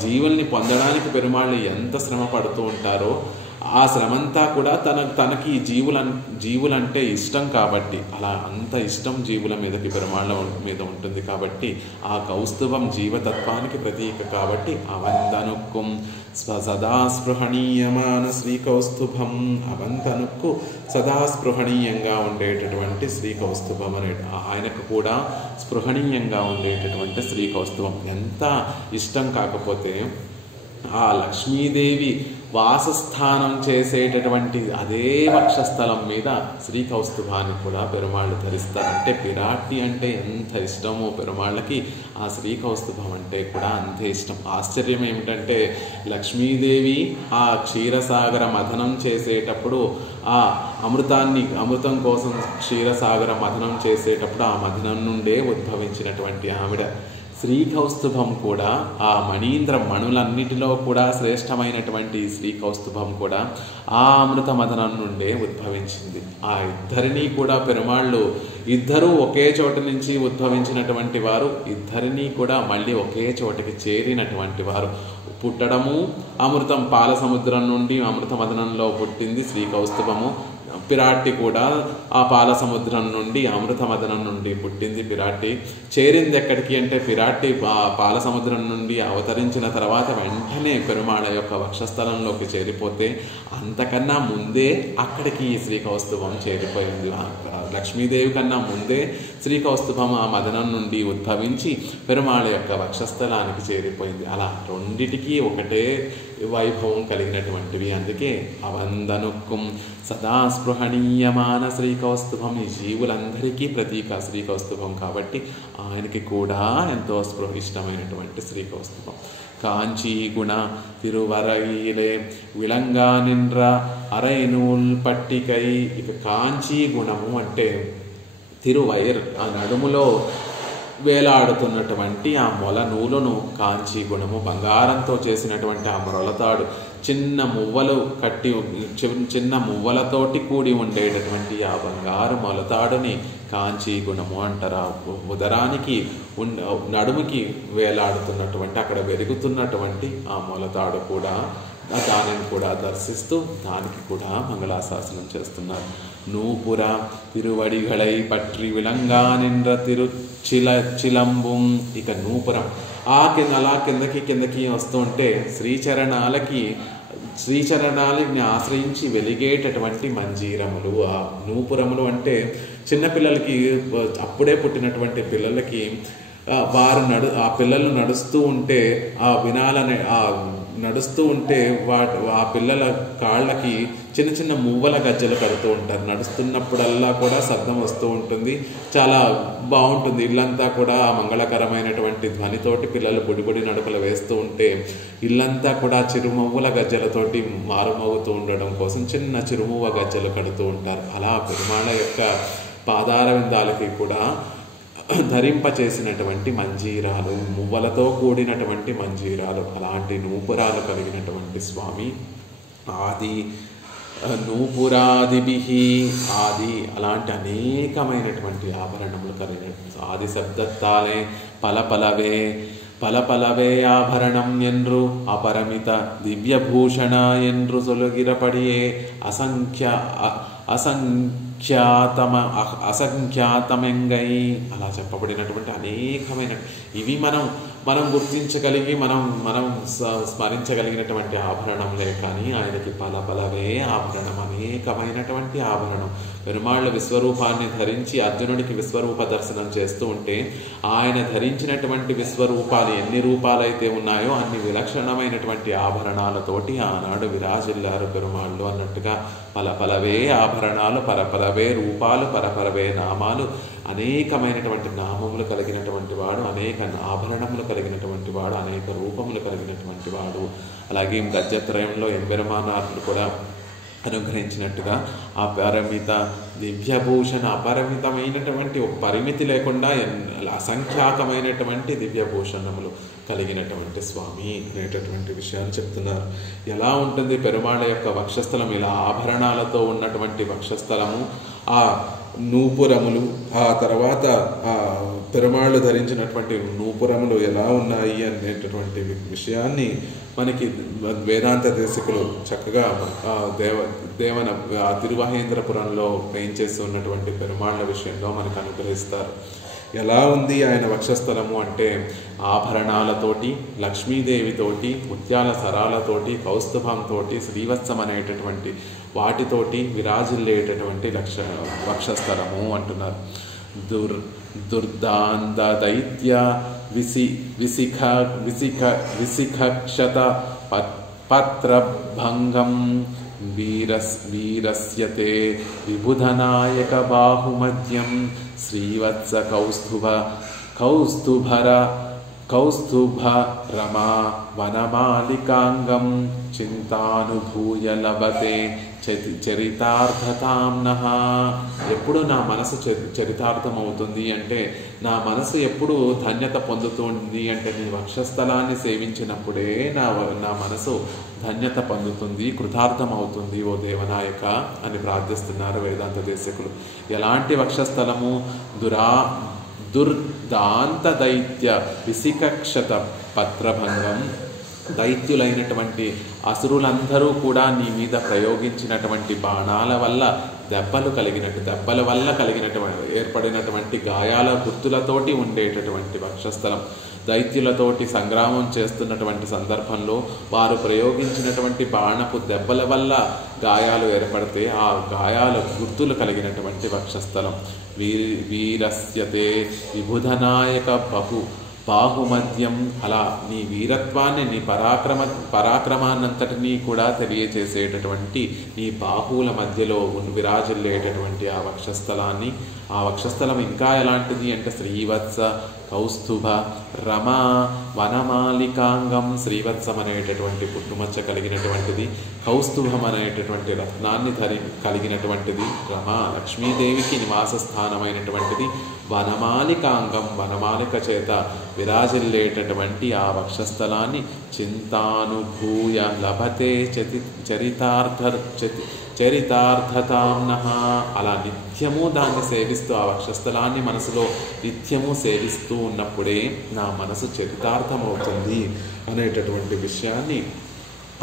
జీవుల్ని పొందడానికి పెరుమాళ్ళు ఎంత శ్రమ పడుతూ ఉంటారో ఆ శ్రమంతా కూడా తనకి జీవులంటే ఇష్టం కాబట్టి, అలా అంత ఇష్టం జీవుల మీదకి పెరుమాళ్ళ మీద ఉంటుంది కాబట్టి ఆ కౌస్తుభం జీవతత్వానికి ప్రతీక కాబట్టి అవందనుక్కు సదా స్పృహణీయమాన శ్రీకౌస్తుభం, అవంతనుక్కు సదా స్పృహణీయంగా ఉండేటటువంటి శ్రీకౌస్తుభం అనే ఆయనకు కూడా స్పృహణీయంగా ఉండేటటువంటి శ్రీకౌస్తుభం ఎంత ఇష్టం కాకపోతే ఆ లక్ష్మీదేవి వాసస్థానం చేసేటటువంటి అదే వక్షస్థలం మీద శ్రీకౌస్తుభాన్ని కూడా పెరుమాళ్ళు ధరిస్తారు. అంటే పిరాట్టి అంటే ఎంత ఇష్టమో పెరుమాళ్ళకి ఆ శ్రీకౌస్తుభం అంటే కూడా అంతే ఇష్టం. ఆశ్చర్యం ఏమిటంటే లక్ష్మీదేవి ఆ క్షీరసాగర మథనం చేసేటప్పుడు ఆ అమృతం కోసం క్షీరసాగర మథనం చేసేటప్పుడు ఆ మథనం నుండే ఉద్భవించినటువంటి ఆవిడ. శ్రీకౌస్తుభం కూడా ఆ మణీంద్ర మణులన్నిటిలో కూడా శ్రేష్టమైనటువంటి శ్రీకౌస్తుభం కూడా ఆ అమృత మదనం నుండే ఉద్భవించింది. ఆ ఇద్దరినీ కూడా పెరుమాళ్ళు ఇద్దరూ ఒకే చోట నుంచి ఉద్భవించినటువంటి వారు, ఇద్దరినీ కూడా మళ్ళీ ఒకే చోటకి చేరినటువంటి వారు. పుట్టడము అమృతం పాల సముద్రం నుండి అమృత మదనంలో పుట్టింది శ్రీకౌస్తుభము. పిరాట్టి కూడా ఆ పాల సముద్రం నుండి అమృత మదనం నుండి పుట్టింది పిరాట్టి. చేరింది ఎక్కడికి అంటే పిరాట్టి పాల సముద్రం నుండి అవతరించిన తర్వాత వెంటనే పెరుమాళ యొక్క వక్షస్థలంలోకి చేరిపోతే అంతకన్నా ముందే అక్కడికి ఈ శ్రీకౌస్తుభం చేరిపోయింది. లక్ష్మీదేవి కన్నా ముందే శ్రీకౌస్తుభం ఆ మదనం నుండి ఉద్భవించి పెరుమాళ యొక్క వక్షస్థలానికి చేరిపోయింది. అలా రెండిటికీ ఒకటే వైభవం కలిగినటువంటివి. అందుకే అవందనుక్కుం సదా స్పృహణీయమాన శ్రీకౌస్తుభం, ఈ జీవులందరికీ ప్రతీక శ్రీకౌస్తుభం కాబట్టి ఆయనకి కూడా ఎంతో ఇష్టమైనటువంటి శ్రీకౌస్తుభం. కాంచీ గుణ తిరువరయిలే విలంగా నిండ్ర అరైనూల్ పట్టికై. ఇక కాంచీ గుణము అంటే తిరువైర్, ఆ నడుములో వేలాడుతున్నటువంటి ఆ మొల నూలును కాంచీ గుణము. బంగారంతో చేసినటువంటి ఆ మొలతాడు, చిన్న మువ్వలు కట్టి చిన్న మువ్వలతోటి కూడి ఉండేటటువంటి ఆ బంగారు మొలతాడుని కాంచీ గుణము అంటారు. ఉదరానికి నడుముకి వేలాడుతున్నటువంటి అక్కడ వెలుగుతున్నటువంటి ఆ మొలతాడు కూడా దానిని కూడా దర్శిస్తూ దానికి కూడా మంగళాశాసనం చేస్తున్నారు. నూపుర తిరువడిగళై పట్రి విలంగా నిండ్ర తిరుచిలంబుం. ఇక నూపురం అలా కిందకి వస్తూ ఉంటే శ్రీచరణాలని ఆశ్రయించి వెలిగేటటువంటి మంజీరములు. ఆ నూపురములు అంటే చిన్నపిల్లలకి, అప్పుడే పుట్టినటువంటి పిల్లలకి వారు ఆ పిల్లలు నడుస్తూ ఉంటే నడుస్తూ ఉంటే ఆ పిల్లల కాళ్ళకి చిన్న చిన్న మువ్వల గజ్జలు కడుతూ ఉంటారు. నడుస్తున్నప్పుడల్లా కూడా శబ్దం వస్తూ ఉంటుంది, చాలా బాగుంటుంది. ఇల్లంతా కూడా మంగళకరమైనటువంటి ధ్వనితోటి పిల్లలు బుడిబుడి నడుకలు వేస్తూ ఉంటే ఇల్లంతా కూడా చిరుమవ్వుల గజ్జలతోటి మారుమోగుతూ ఉండడం కోసం చిన్న చిరుమువ్వ గజ్జలు కడుతూ ఉంటారు. అలా పెరుమాళ యొక్క పాదార విందాలకి కూడా ధరింపచేసినటువంటి మంజీరాలు, మువ్వలతో కూడినటువంటి మంజీరాలు, అలాంటి నూపురాలు కలిగినటువంటి స్వామి. ఆది నూపురాదిభిహి, ఆది అలాంటి అనేకమైనటువంటి ఆభరణములు కలిగిన ఆది శబ్దత్తాలే పలపలవే ఆభరణం ఎండ్రు అపరమిత దివ్యభూషణ ఎండ్రు సొలుగిరపడియే అసంఖ్యాతమెంగై. అలా చెప్పబడినటువంటి అనేకమైన ఇవి మనం గుర్తించగలిగి మనం స్మరించగలిగినటువంటి ఆభరణంలే. కానీ ఆయనకి పలపలవే ఆభరణం, అనేకమైనటువంటి ఆభరణం. పెరుమాళ్ళ విశ్వరూపాన్ని ధరించి అర్జునుడికి విశ్వరూప దర్శనం చేస్తూ ఉంటే ఆయన ధరించినటువంటి విశ్వరూపాలు ఎన్ని రూపాలైతే ఉన్నాయో అన్ని విలక్షణమైనటువంటి ఆభరణాలతోటి ఆనాడు విరాజిల్లారు పెరుమాళ్ళు అన్నట్టుగా. పలపలవే ఆభరణాలు, పరపలవే రూపాలు, పరపరవే నామాలు, అనేకమైనటువంటి నామములు కలిగినటువంటి వాడు, అనేక ఆభరణములు కలిగినటువంటి వాడు, అనేక రూపములు కలిగినటువంటి వాడు. అలాగే గద్యత్రయంలో ఎంబెరమానాథుడు కూడా అనుగ్రహించినట్టుగా అపరిమిత దివ్యభూషణ, అపరిమితమైనటువంటి ఒక పరిమితి లేకుండా అసంఖ్యాకమైనటువంటి దివ్యభూషణములు కలిగినటువంటి స్వామి అనేటటువంటి విషయాన్ని చెప్తున్నారు. ఎలా ఉంటుంది పెరుమాళ యొక్క వక్షస్థలం? ఇలా ఆభరణాలతో ఉన్నటువంటి వక్షస్థలము, ఆ నూపురములు, ఆ తర్వాత ఆ పెరుమాళ్ళు ధరించినటువంటి నూపురములు ఎలా ఉన్నాయి అనేటటువంటి విషయాన్ని మనకి వేదాంత దేశికులు చక్కగా దేవన తిరువహేంద్రపురంలో వేయించేసి ఉన్నటువంటి పెరుమాళ్ళ విషయంలో మనకు అనుగ్రహిస్తారు. ఎలా ఉంది ఆయన వక్షస్థలము అంటే ఆభరణాలతోటి, లక్ష్మీదేవితోటి, ముత్యాల సరాలతోటి, కౌస్తుభంతో, శ్రీవత్సం అనేటటువంటి వాటితోటి విరాజిల్లేటటువంటి వక్షస్థలము అంటున్నారు. దుర్దాంత దైత్య విశిఖక్షత పత్రభంగం వీరస్యతే విబుధనాయక బాహుమధ్యం శ్రీవత్స కౌస్తుభ రమా వనమాలికాంగం చింతానుభూయ లభతే చరితార్థతాంనః. ఎప్పుడు నా మనసు చరితార్థం అవుతుంది అంటే, నా మనసు ఎప్పుడు ధన్యత పొందుతుంది అంటే, నీ వక్షస్థలాన్ని సేవించినప్పుడే నా మనసు ధన్యత పొందుతుంది, కృతార్థం అవుతుంది ఓ దేవనాయక అని ప్రార్థిస్తున్నారు వేదాంత దేశకులు. ఎలాంటి వక్షస్థలము? దుర్దాంత దైత్య విశిఖక్షత పత్రభంగం. దైత్యులైనటువంటి అసురులందరూ కూడా నీ మీద ప్రయోగించినటువంటి బాణాల వల్ల దెబ్బల వల్ల కలిగినటువంటి ఏర్పడినటువంటి గాయాల గుర్తులతోటి ఉండేటటువంటి వక్షస్థలం. దైత్యులతోటి సంగ్రామం చేస్తున్నటువంటి సందర్భంలో వారు ప్రయోగించినటువంటి బాణపు దెబ్బల వల్ల గాయాలు ఏర్పడితే ఆ గాయాల గుర్తులు కలిగినటువంటి వక్షస్థలం. వీరస్యతే విబుధనాయక బాహుమధ్యం. అలా నీ వీరత్వాన్ని, నీ పరాక్రమాన్నంతటినీ కూడా తెలియచేసేటటువంటి నీ బాహువుల మధ్యలో విరాజిల్లేటటువంటి ఆ వక్షస్థలాన్ని, ఆ వక్షస్థలం ఇంకా ఎలాంటిది అంటే శ్రీవత్స కౌస్తుభ రమా వనమాలికాంగం. శ్రీవత్సం అనేటటువంటి పుట్టుమచ్చ కలిగినటువంటిది, కౌస్తుభం అనేటటువంటి రత్నాన్ని కలిగినటువంటిది, రమా లక్ష్మీదేవికి నివాస స్థానమైనటువంటిది, వనమాలికాంగం వనమాలిక చేత విరాజిల్లేటటువంటి ఆ వక్షస్థలాన్ని చింతానుభూయ లభతే చరితార్థతాంనః. అలా నిత్యము దాన్ని సేవిస్తూ, ఆ వక్షస్థలాన్ని మనసులో నిత్యము సేవిస్తూ ఉన్నప్పుడే నా మనసు చరితార్థమవుతుంది అనేటటువంటి విషయాన్ని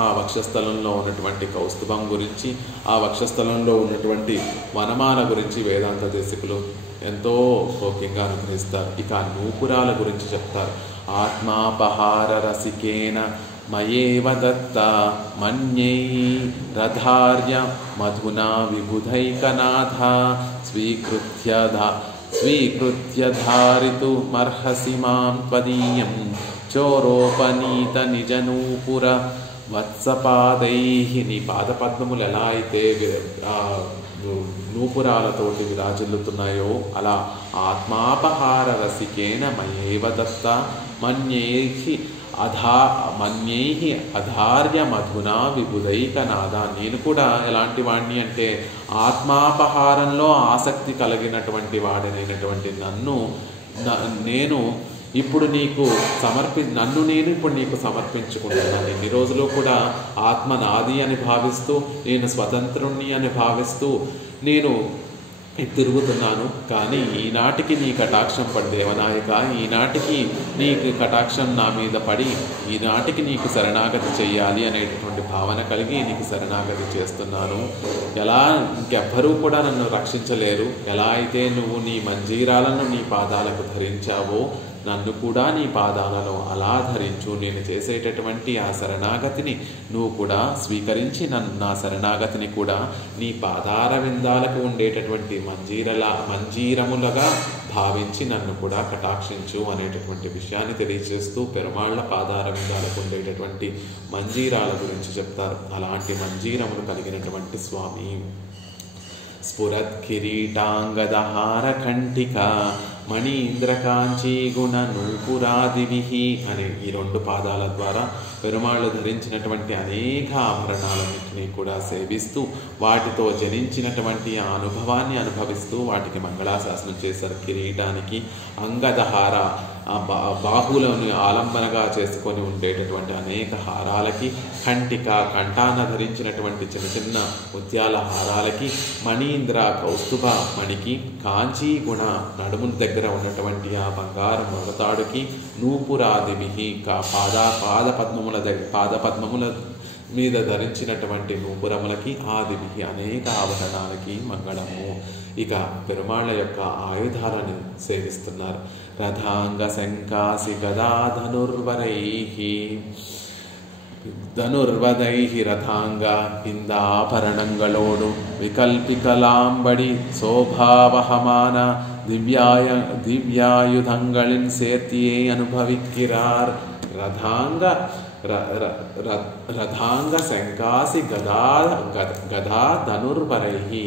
ఆ వక్షస్థలంలో ఉన్నటువంటి కౌస్తుభం గురించి, ఆ వక్షస్థలంలో ఉన్నటువంటి వనమాల గురించి వేదాంత దేశికులు ఎంతో గోప్యంగా అనుగ్రహిస్తారు. ఇక నూపురాల గురించి చెప్తారు. ఆత్మాపహార రసికేన మయేవ దత్త మన్యై రధార్య మధునా విబుధైకనాథ స్వీకృత్య ధారితు మర్హసి మాం త్వదీయం చోరోపనీత నిజనూపుర వత్సపాదైః. నీ పాదపద్మములు ఎలా అయితే నూపురాలతోటి విరాజిల్లుతున్నాయో అలా ఆత్మాపహార రసికేన మయేవ దత్త మన్యైః అధార్య మధునా విబుధైకనాథ. నేను కూడా ఎలాంటి వాడిని అంటే ఆత్మాపహారంలో ఆసక్తి కలిగినటువంటి వాడినైనటువంటి నేను ఇప్పుడు నీకు నన్ను నేను ఇప్పుడు నీకు సమర్పించుకుంటున్నాను. ఇన్ని రోజులు కూడా ఆత్మ నాది అని భావిస్తూ, నేను స్వతంత్రుణ్ణి అని భావిస్తూ నేను తిరుగుతున్నాను. కానీ ఈనాటికి నీ కటాక్షం పడి దేవనాయక, ఈనాటికి నీకు కటాక్షం నా మీద పడి ఈనాటికి నీకు శరణాగతి చెయ్యాలి అనేటటువంటి భావన కలిగి నీకు శరణాగతి చేస్తున్నాను. ఎలా ఇంకెవ్వరూ కూడా నన్ను రక్షించలేరు. ఎలా అయితే నువ్వు నీ మంజీరాలను నీ పాదాలకు ధరించావో నన్ను కూడా నీ పాదాలలో అలా ధరించు. నేను చేసేటటువంటి ఆ శరణాగతిని నువ్వు కూడా స్వీకరించి నా శరణాగతిని కూడా నీ పాదార విందాలకు ఉండేటటువంటి మంజీరములుగా భావించి నన్ను కూడా కటాక్షించు అనేటటువంటి విషయాన్ని తెలియజేస్తూ పెరుమాళ్ల పాదార విందాలకు ఉండేటటువంటి మంజీరాల గురించి చెప్తారు. అలాంటి మంజీరములు కలిగినటువంటి స్వామి. స్ఫురత్ కిరీటాంగదహార కంఠిక మణీంద్రకాంచీ గుణ నూపురాదివిహి అనే ఈ రెండు పాదాల ద్వారా పెరుమాళ్ళు ధరించినటువంటి అనేక ఆభరణాలన్నింటినీ కూడా సేవిస్తూ వాటితో జనించినటువంటి ఆ అనుభవాన్ని అనుభవిస్తూ వాటికి మంగళాశాసనం చేశారు. కిరీటానికి అంగదహార, బాహువులను ఆలంబనగా చేసుకొని ఉండేటటువంటి అనేక హారాలకి, కంఠాన ధరించినటువంటి చిన్న చిన్న ముత్యాల హారాలకి, మణీంద్ర కౌస్తుభ మణికి, కాంచీ గుణ నడుము దగ్గర ఉన్నటువంటి ఆ బంగారు మొగతాడుకి, నూపురాదివిహి పాదపద్మముల మీద ధరించినటువంటి నూపురములకి, ఆదివిహి అనేక ఆభరణాలకి మంగళము. ఇక పెరుమాళ్ళ యొక్క ఆయుధాలను సేవిస్తున్నారు. రథాంగ శంకాసి గదా ಧನುರ್ವದೈಹಿ ರಥಾಂಗ ಇಂದಾಭರಣಗಳೋಡು ವಿಕಲ್ಪಿಕಲಾಂಬಡಿ ಶೋಭಾವಹಮಾನ ದಿವ್ಯಾಯುಧಗಳಿನ್ ಸೇರ್ತಿಯೇ ಅನುಭವಿಕ್ಕಿರಾರ್. రథాంగ శంకాసి గదా ధనుర్వరైహి.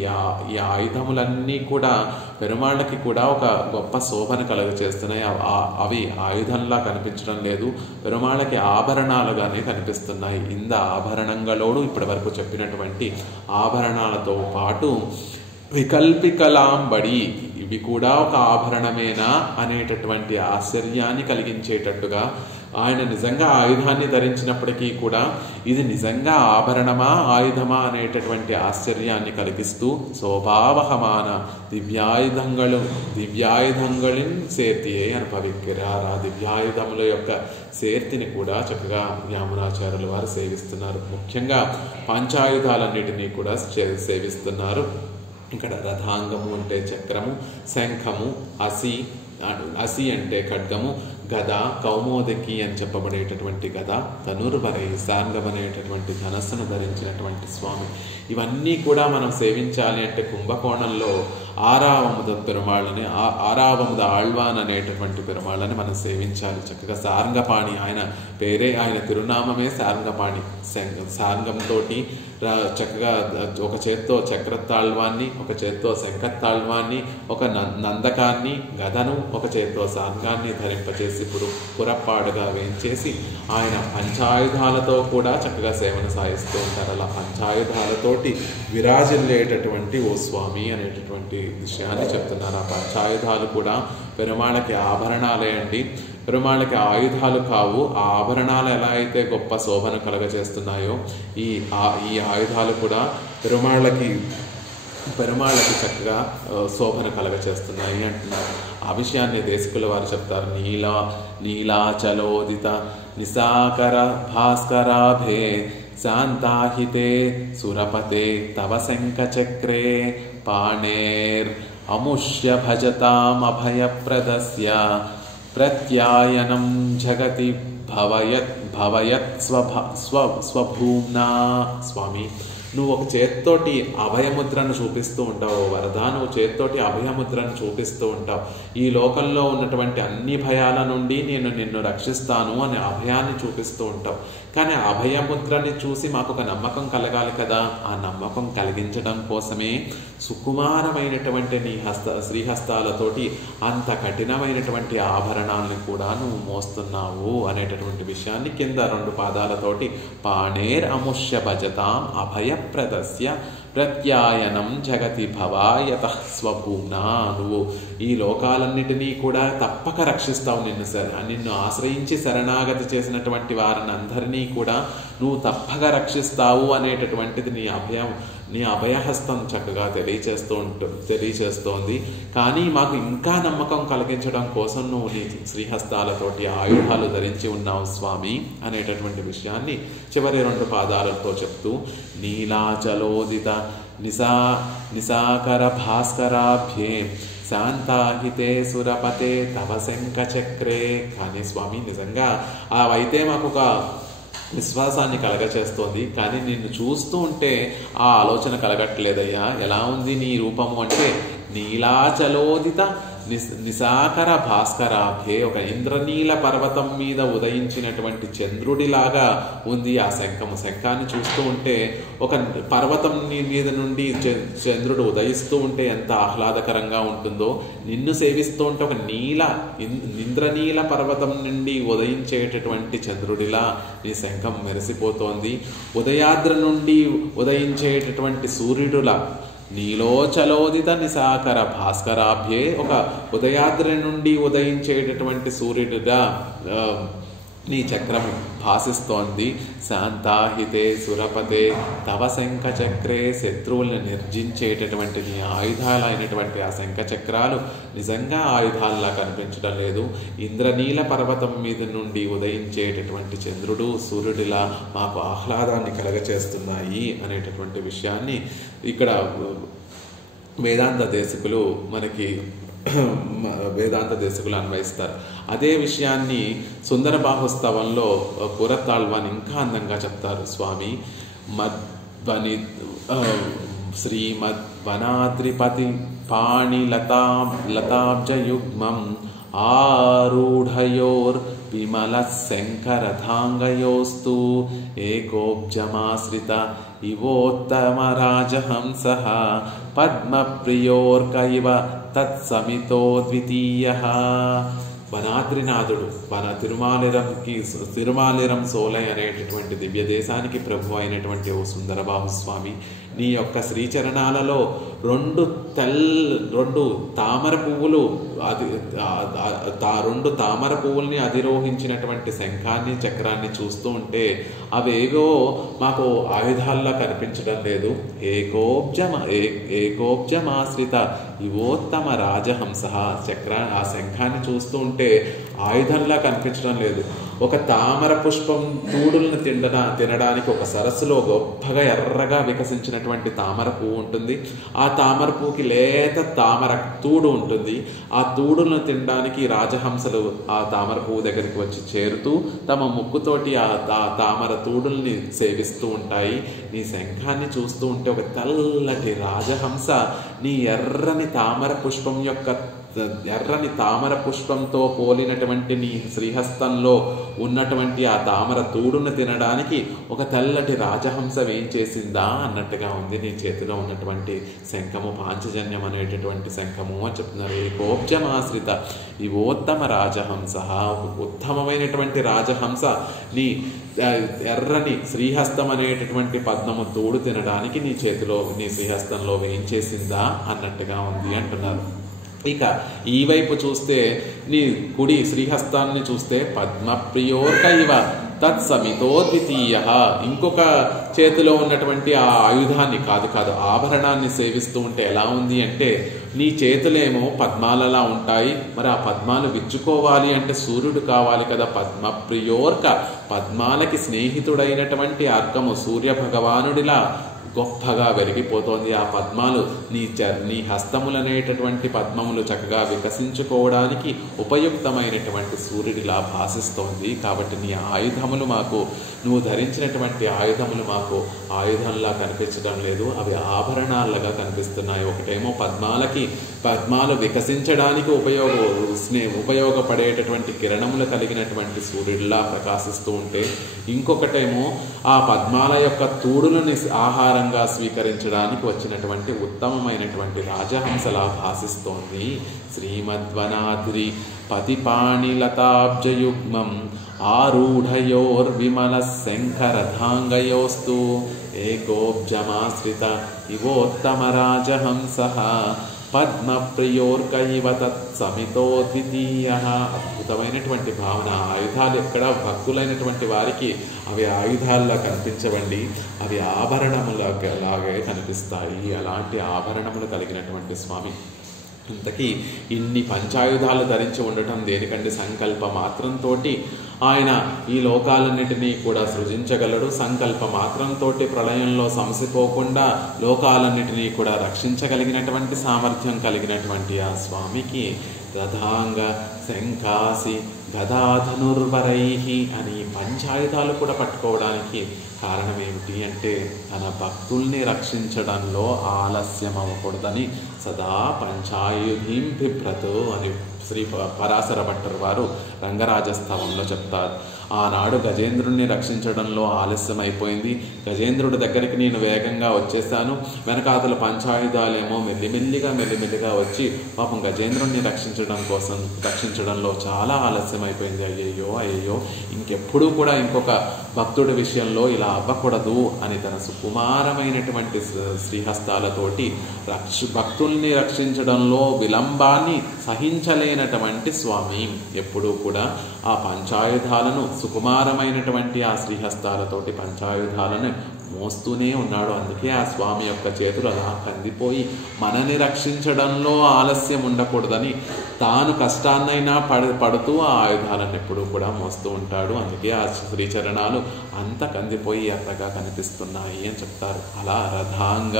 ఈ ఆయుధములన్నీ కూడా పెరుమాళ్ళకి కూడా ఒక గొప్ప శోభను కలుగచేస్తున్నాయి. అవి ఆయుధంలా కనిపించడం లేదు, పెరుమాళ్ళకి ఆభరణాలుగానే కనిపిస్తున్నాయి. ఇంద ఆభరణంగలోడు ఇప్పటి వరకు చెప్పినటువంటి ఆభరణాలతో పాటు వికల్పికలాంబడి, ఇవి కూడా ఒక ఆభరణమేనా అనేటటువంటి ఆశ్చర్యాన్ని కలిగించేటట్టుగా, ఆయన నిజంగా ఆయుధాన్ని ధరించినప్పటికీ కూడా ఇది నిజంగా ఆభరణమా ఆయుధమా అనేటటువంటి ఆశ్చర్యాన్ని కలిగిస్తూ, శోభావహమాన దివ్యాయుధங்களிన్ సేర్తియే అనుభవిక్కిరార్. ఆ దివ్యాయుధముల యొక్క సేర్తిని కూడా చక్కగా యామునాచార్యుల వారు సేవిస్తున్నారు. ముఖ్యంగా పంచాయుధాలన్నిటినీ కూడా సేవిస్తున్నారు. ఇక్కడ రథాంగము అంటే చక్రము, శంఖము, అసి అంటే ఖడ్గము, గద, కౌమోదకి అని చెప్పబడేటటువంటి గద, ధనుర్వరై సాంగం అనేటటువంటి ధనస్సును ధరించినటువంటి స్వామి. ఇవన్నీ కూడా మనం సేవించాలి అంటే కుంభకోణంలో ఆరావముద పెరుమాళ్ళని, ఆరావముద ఆళ్వాన్ అనేటటువంటి పెరుమాళ్ళని మనం సేవించాలి. చక్కగా సారంగపాణి, ఆయన పేరే, ఆయన తిరునామమే సారంగపాణి. సారంగంతో చక్కగా ఒక చేత్తో చక్రతాళ్వాన్ని, ఒక చేత్తో శంఖతాళ్వాన్ని, ఒక నందకాన్ని, గదను, ఒక చేత్తో సాంగాన్ని ధరింపచేసి పురప్పాడుగా వేయించేసి ఆయన పంచాయుధాలతో కూడా చక్కగా సేవను సాగిస్తూ ఉంటారు. అలా పంచాయుధాలతోటి విరాజిల్లేటటువంటి ఓ స్వామి అనేటటువంటి విషయాన్ని చెప్తున్నారు. ఆ పంచాయుధాలు కూడా పెరుమాళ్ళకి ఆభరణాలే అండి, పెరుమాళ్ళకి ఆయుధాలు కావు. ఆ ఆభరణాలు ఎలా అయితే గొప్ప శోభను కలగజేస్తున్నాయో ఈ ఆయుధాలు కూడా పెరుమాళ్ళకి చక్కగా శోభను కలగచేస్తున్నాయి అంటున్నారు. ఆ విషయాన్ని దేశికుల వారు చెప్తారు. నీలాచలోదిత నిసాకర భాస్కరాభే శాంతాహితే సురపతే తవ శంఖచక్రే పాణేర్ అముష్య భజతామభయప్రదస్య ప్రత్యాయనం జగతి భవయత్ స్వభూమ్నా. స్వామి, నువ్వు ఒక చేత్తోటి అభయముద్రను చూపిస్తూ ఉంటావు. వరదా, నువ్వు చేత్తోటి అభయముద్రను చూపిస్తూ ఉంటావు. ఈ లోకంలో ఉన్నటువంటి అన్ని భయాల నుండి నేను నిన్ను రక్షిస్తాను అనే అభయాన్ని చూపిస్తూ ఉంటావు. కానీ అభయముద్రని చూసి మాకు ఒక నమ్మకం కలగాలి కదా. ఆ నమ్మకం కలిగించడం కోసమే సుకుమారమైనటువంటి నీ శ్రీహస్తాలతోటి అంత కఠినమైనటువంటి ఆభరణాలను కూడా నువ్వు మోస్తున్నావు అనేటటువంటి విషయాన్ని కింద 2 పాదాలతోటి పాణేర్ అముష్య భజతాం అభయప్రదస్య ప్రత్యాయనం జగతి భవాయత స్వభూమ్నా. నువ్వు ఈ లోకాలన్నిటినీ కూడా తప్పక రక్షిస్తావు. నిన్ను ఆశ్రయించి శరణాగతి చేసినటువంటి వారిని అందరినీ కూడా నువ్వు తప్పక రక్షిస్తావు అనేటటువంటిది నీ అభయహస్తం చక్కగా తెలియచేస్తోంది. కానీ మాకు ఇంకా నమ్మకం కలిగించడం కోసం నువ్వు నీ శ్రీహస్తాలతోటి ఆయుధాలు ధరించి ఉన్నావు స్వామి అనేటటువంటి విషయాన్ని చివరి 2 పాదాలతో చెప్తూ, నీలాచలోదిత నిసాకర భాస్కరాభ్యే శాంతాహితే సురపతే తవ శంఖచక్రే. కానీ స్వామి, నిజంగా అవైతే మాకు ఒక విశ్వాసాన్ని కలగచేస్తోంది, కానీ నిన్ను చూస్తూ ఉంటే ఆ ఆలోచన కలగట్లేదయ్యా. ఎలా ఉంది నీ రూపము అంటే నీలాచలోదిత నిశాకర భాస్కరాభ్యే, ఒక ఇంద్రనీల పర్వతం మీద ఉదయించినటువంటి చంద్రుడిలాగా ఉంది ఆ శంఖము. శంఖాన్ని చూస్తూ ఉంటే ఒక పర్వతం మీద నుండి చంద్రుడు ఉదయిస్తూ ఉంటే ఎంత ఆహ్లాదకరంగా ఉంటుందో, నిన్ను సేవిస్తూ ఉంటే ఒక ఇంద్రనీల పర్వతం నుండి ఉదయించేటటువంటి చంద్రుడిలా నీ శంఖం మెరిసిపోతోంది. ఉదయాద్రి నుండి ఉదయించేటటువంటి సూర్యుడులా, నీలోచలోదిత నిశాకర భాస్కరాభ్యే, ఒక ఉదయాద్రి నుండి ఉదయించేటటువంటి సూర్యుడిగా నీ చక్రము భాసిస్తోంది. శాంతాహితే సురపతే తవ శంఖ చక్రే, శత్రువుల్ని నిర్జించేటటువంటి నీ ఆయుధాలైనటువంటి ఆ శంఖ చక్రాలు నిజంగా ఆయుధాల్లా కనిపించడం లేదు. ఇంద్రనీల పర్వతం మీద నుండి ఉదయించేటటువంటి చంద్రుడు సూర్యుడిలా మాకు ఆహ్లాదాన్ని కలగచేస్తున్నాయి అనేటటువంటి విషయాన్ని ఇక్కడ వేదాంత దేశకులు అన్వయిస్తారు. అదే విషయాన్ని సుందర బాహుస్తవంలో కూరతాళ్వాన్ ఇంకా అందంగా చెప్తారు. స్వామి శ్రీమద్ వనాద్రిపతి పాణి లతాబ్జయుగ్మం ఆరూఢయోర్ విమల శంకరథాంగయోస్తు ఏకోబ్జమాశ్రిత ఇవోత్తమ రాజహంసః పద్మప్రియోర్కైవ తత్సమితో ద్వితీయః. వనాద్రినాథుడు తిరుమాలిరం సోలై అనేటటువంటి దివ్య దేశానికి ప్రభు అయినటువంటి ఓ సుందరబాహు స్వామి, నీ యొక్క శ్రీచరణాలలో రెండు తామర పువ్వులు రెండు తామర పువ్వుల్ని అధిరోహించినటువంటి శంఖాన్ని చక్రాన్ని చూస్తూ ఉంటే అవేవో మాకు ఆయుధాల్లా కనిపించడం లేదు. ఏకోబ్జమాశ్రిత ఇవోత్తమ రాజహంస, ఆ శంఖాన్ని చూస్తూ ఉంటే ఆయుధంలా కనిపించడం లేదు. ఒక తామర పుష్పం తూడులను తినడానికి ఒక సరస్సులో గొప్పగా ఎర్రగా వికసించినటువంటి తామర పువ్వు ఉంటుంది. ఆ తామర పువ్వుకి లేత తామర తూడు ఉంటుంది. ఆ తూడులను తినడానికి రాజహంసలు ఆ తామర పువ్వు దగ్గరికి వచ్చి చేరుతూ తమ ముక్కుతోటి ఆ తామర తూడుల్ని సేవిస్తూ ఉంటాయి. నీ శంఖాన్ని చూస్తూ ఉంటే ఒక తెల్లటి రాజహంస నీ ఎర్రని తామర పుష్పంతో పోలినటువంటి నీ శ్రీహస్తంలో ఉన్నటువంటి ఆ తామర తూడును తినడానికి ఒక తెల్లటి రాజహంస ఏం చేసిందా అన్నట్టుగా ఉంది నీ చేతిలో ఉన్నటువంటి శంఖము. పాంచజన్యం అనేటటువంటి శంఖము అని చెప్తున్నారు. ఏకోబ్జమాశ్రిత ఇవోత్తమ రాజహంస, ఉత్తమమైనటువంటి రాజహంస నీ ఎర్రని శ్రీహస్తం అనేటటువంటి పద్మము తూడు తినడానికి నీ చేతిలో నీ శ్రీహస్తంలో ఏం చేసిందా అన్నట్టుగా ఉంది అంటున్నారు. ఇక ఈ వైపు చూస్తే నీ కుడి శ్రీహస్తాన్ని చూస్తే పద్మప్రియోర్కైవ తత్సమితో ద్వితీయ, ఇంకొక చేతిలో ఉన్నటువంటి ఆ ఆయుధాన్ని కాదు ఆభరణాన్ని సేవిస్తూ ఉంటే ఎలా ఉంది అంటే నీ చేతులేమో పద్మాలలా ఉంటాయి. మరి ఆ పద్మాలు విచ్చుకోవాలి అంటే సూర్యుడు కావాలి కదా. పద్మప్రియోర్క, పద్మాలకి స్నేహితుడైనటువంటి అర్కము సూర్య భగవానుడిలా గొప్పగా వెలిగిపోతోంది. ఆ పద్మాలు నీ హస్తములనేటటువంటి పద్మములు చక్కగా వికసించుకోవడానికి ఉపయుక్తమైనటువంటి సూర్యుడిలా భాసిస్తోంది. కాబట్టి నీ ఆయుధములు మాకు, నువ్వు ధరించినటువంటి ఆయుధములు మాకు ఆయుధంలా కనిపించడం లేదు, అవి ఆభరణాలుగా కనిపిస్తున్నాయి. ఒకటేమో పద్మాలు వికసించడానికి ఉపయోగపడేటటువంటి కిరణములు కలిగినటువంటి సూర్యుడిలా ప్రకాశిస్తూ ఉంటే, ఇంకొకటేమో ఆ పద్మాల యొక్క తూడులని ఆహారంగా స్వీకరించడానికి వచ్చినటువంటి ఉత్తమమైనటువంటి రాజహంసలా భాసిస్తోంది. శ్రీమద్వనాద్రి పతిపాణిలతాబ్జయుగ్మం ఆరూఢయోర్విమల శంఖరథాంగయోస్తు ఏకోబ్జమాశ్రిత ఇవోత్తమ రాజహంసః పద్మప్రియోర్కైవ తత్సమితో ద్వితీయ. అద్భుతమైనటువంటి భావన. ఆయుధాలు ఎక్కడ భక్తులైనటువంటి వారికి అవి ఆయుధాల్లా కనిపించవండి, అవి ఆభరణములాగే కనిపిస్తాయి. అలాంటి ఆభరణములు కలిగినటువంటి స్వామి. ఇంతకీ ఇన్ని పంచాయుధాలు ధరించి ఉండటం దేనికంటే సంకల్ప మాత్రంతో ఆయన ఈ లోకాలన్నిటినీ కూడా సృజించగలడు. సంకల్ప మాత్రంతో ప్రళయంలో సమసిపోకుండా లోకాలన్నిటినీ కూడా రక్షించగలిగినటువంటి సామర్థ్యం కలిగినటువంటి ఆ స్వామికి రథాంగ శంఖాసి గదాధనుర్వరై అని పంచాయుధాలు కూడా పట్టుకోవడానికి కారణం ఏమిటి అంటే తన భక్తుల్ని రక్షించడంలో ఆలస్యం అవ్వకూడదని సదా పంచాయుధీం బిభ్రతు అని శ్రీ పరాశర భట్టర్ వారు రంగరాజస్తవంలో చెప్తారు. ఆనాడు గజేంద్రుణ్ణి రక్షించడంలో ఆలస్యం అయిపోయింది. గజేంద్రుడి దగ్గరికి నేను వేగంగా వచ్చేసాను. వెనకాతల పంచాయుధాలేమో మెల్లిమెల్లిగా వచ్చి పాపం గజేంద్రుణ్ణి రక్షించడంలో చాలా ఆలస్యం అయిపోయింది. అయ్యయ్యో ఇంకెప్పుడూ కూడా ఇంకొక భక్తుడి విషయంలో ఇలా అవ్వకూడదు అని తన సుకుమారమైనటువంటి శ్రీహస్తాలతోటి భక్తుల్ని రక్షించడంలో విలంబాన్ని సహించలేనటువంటి స్వామి ఎప్పుడూ కూడా ఆ పంచాయుధాలను సుకుమారమైనటువంటి ఆ శ్రీహస్తాలతోటి పంచాయుధాలను మోస్తూనే ఉన్నాడు. అందుకే ఆ స్వామి యొక్క చేతులు అలా కందిపోయి మనని రక్షించడంలో ఆలస్యం ఉండకూడదని తాను కష్టాన్నైనా పడుతూ ఆ ఆయుధాలను ఎప్పుడూ కూడా మోస్తూ ఉంటాడు. అందుకే ఆ శ్రీచరణాలు అంత కందిపోయి అంతగా కనిపిస్తున్నాయి అని చెప్తారు. అలా రథాంగ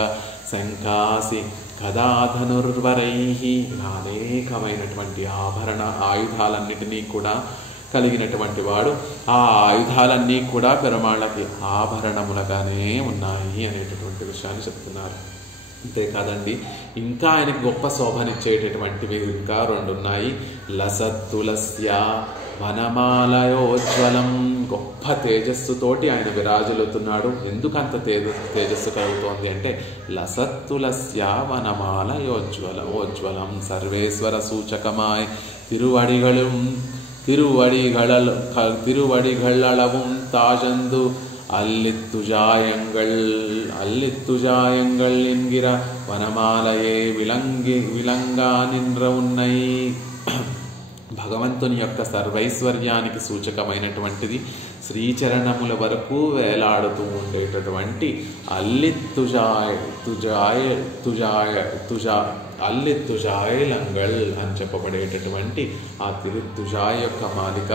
శంఖాసి గదాధనుర్వరై అనేకమైనటువంటి ఆయుధాలన్నిటినీ కూడా కలిగినటువంటి వాడు. ఆ ఆయుధాలన్నీ కూడా పెరుమాళ్ళకి ఆభరణములుగానే ఉన్నాయి అనేటటువంటి విషయాన్ని చెప్తున్నారు. అంతేకాదండి, ఇంకా ఆయనకి గొప్ప శోభనిచ్చేటటువంటివి ఇంకా 2 ఉన్నాయి. లసత్తులస్య వనమాలయోజ్వలం, గొప్ప తేజస్సుతోటి ఆయన విరాజులుతున్నాడు. ఎందుకు అంత తేజస్సు కలుగుతోంది అంటే లసత్తులస్య వనమాలయోజ్వలం సర్వేశ్వర సూచకమాయ్ திருவடிகளளவும் தாஜந்து அல்லித்துஜாயங்கள் என்கிற వనమాలయే విలంగా నింద్ర ఉన్నాయి. భగవంతుని యొక్క సర్వైశ్వర్యానికి సూచకమైనటువంటిది శ్రీచరణముల వరకు వేలాడుతూ ఉండేటటువంటి అల్లిత్తుజాయలంగల్ అని చెప్పబడేటటువంటి ఆ తిరుత్తుజాయ్ యొక్క మాలిక.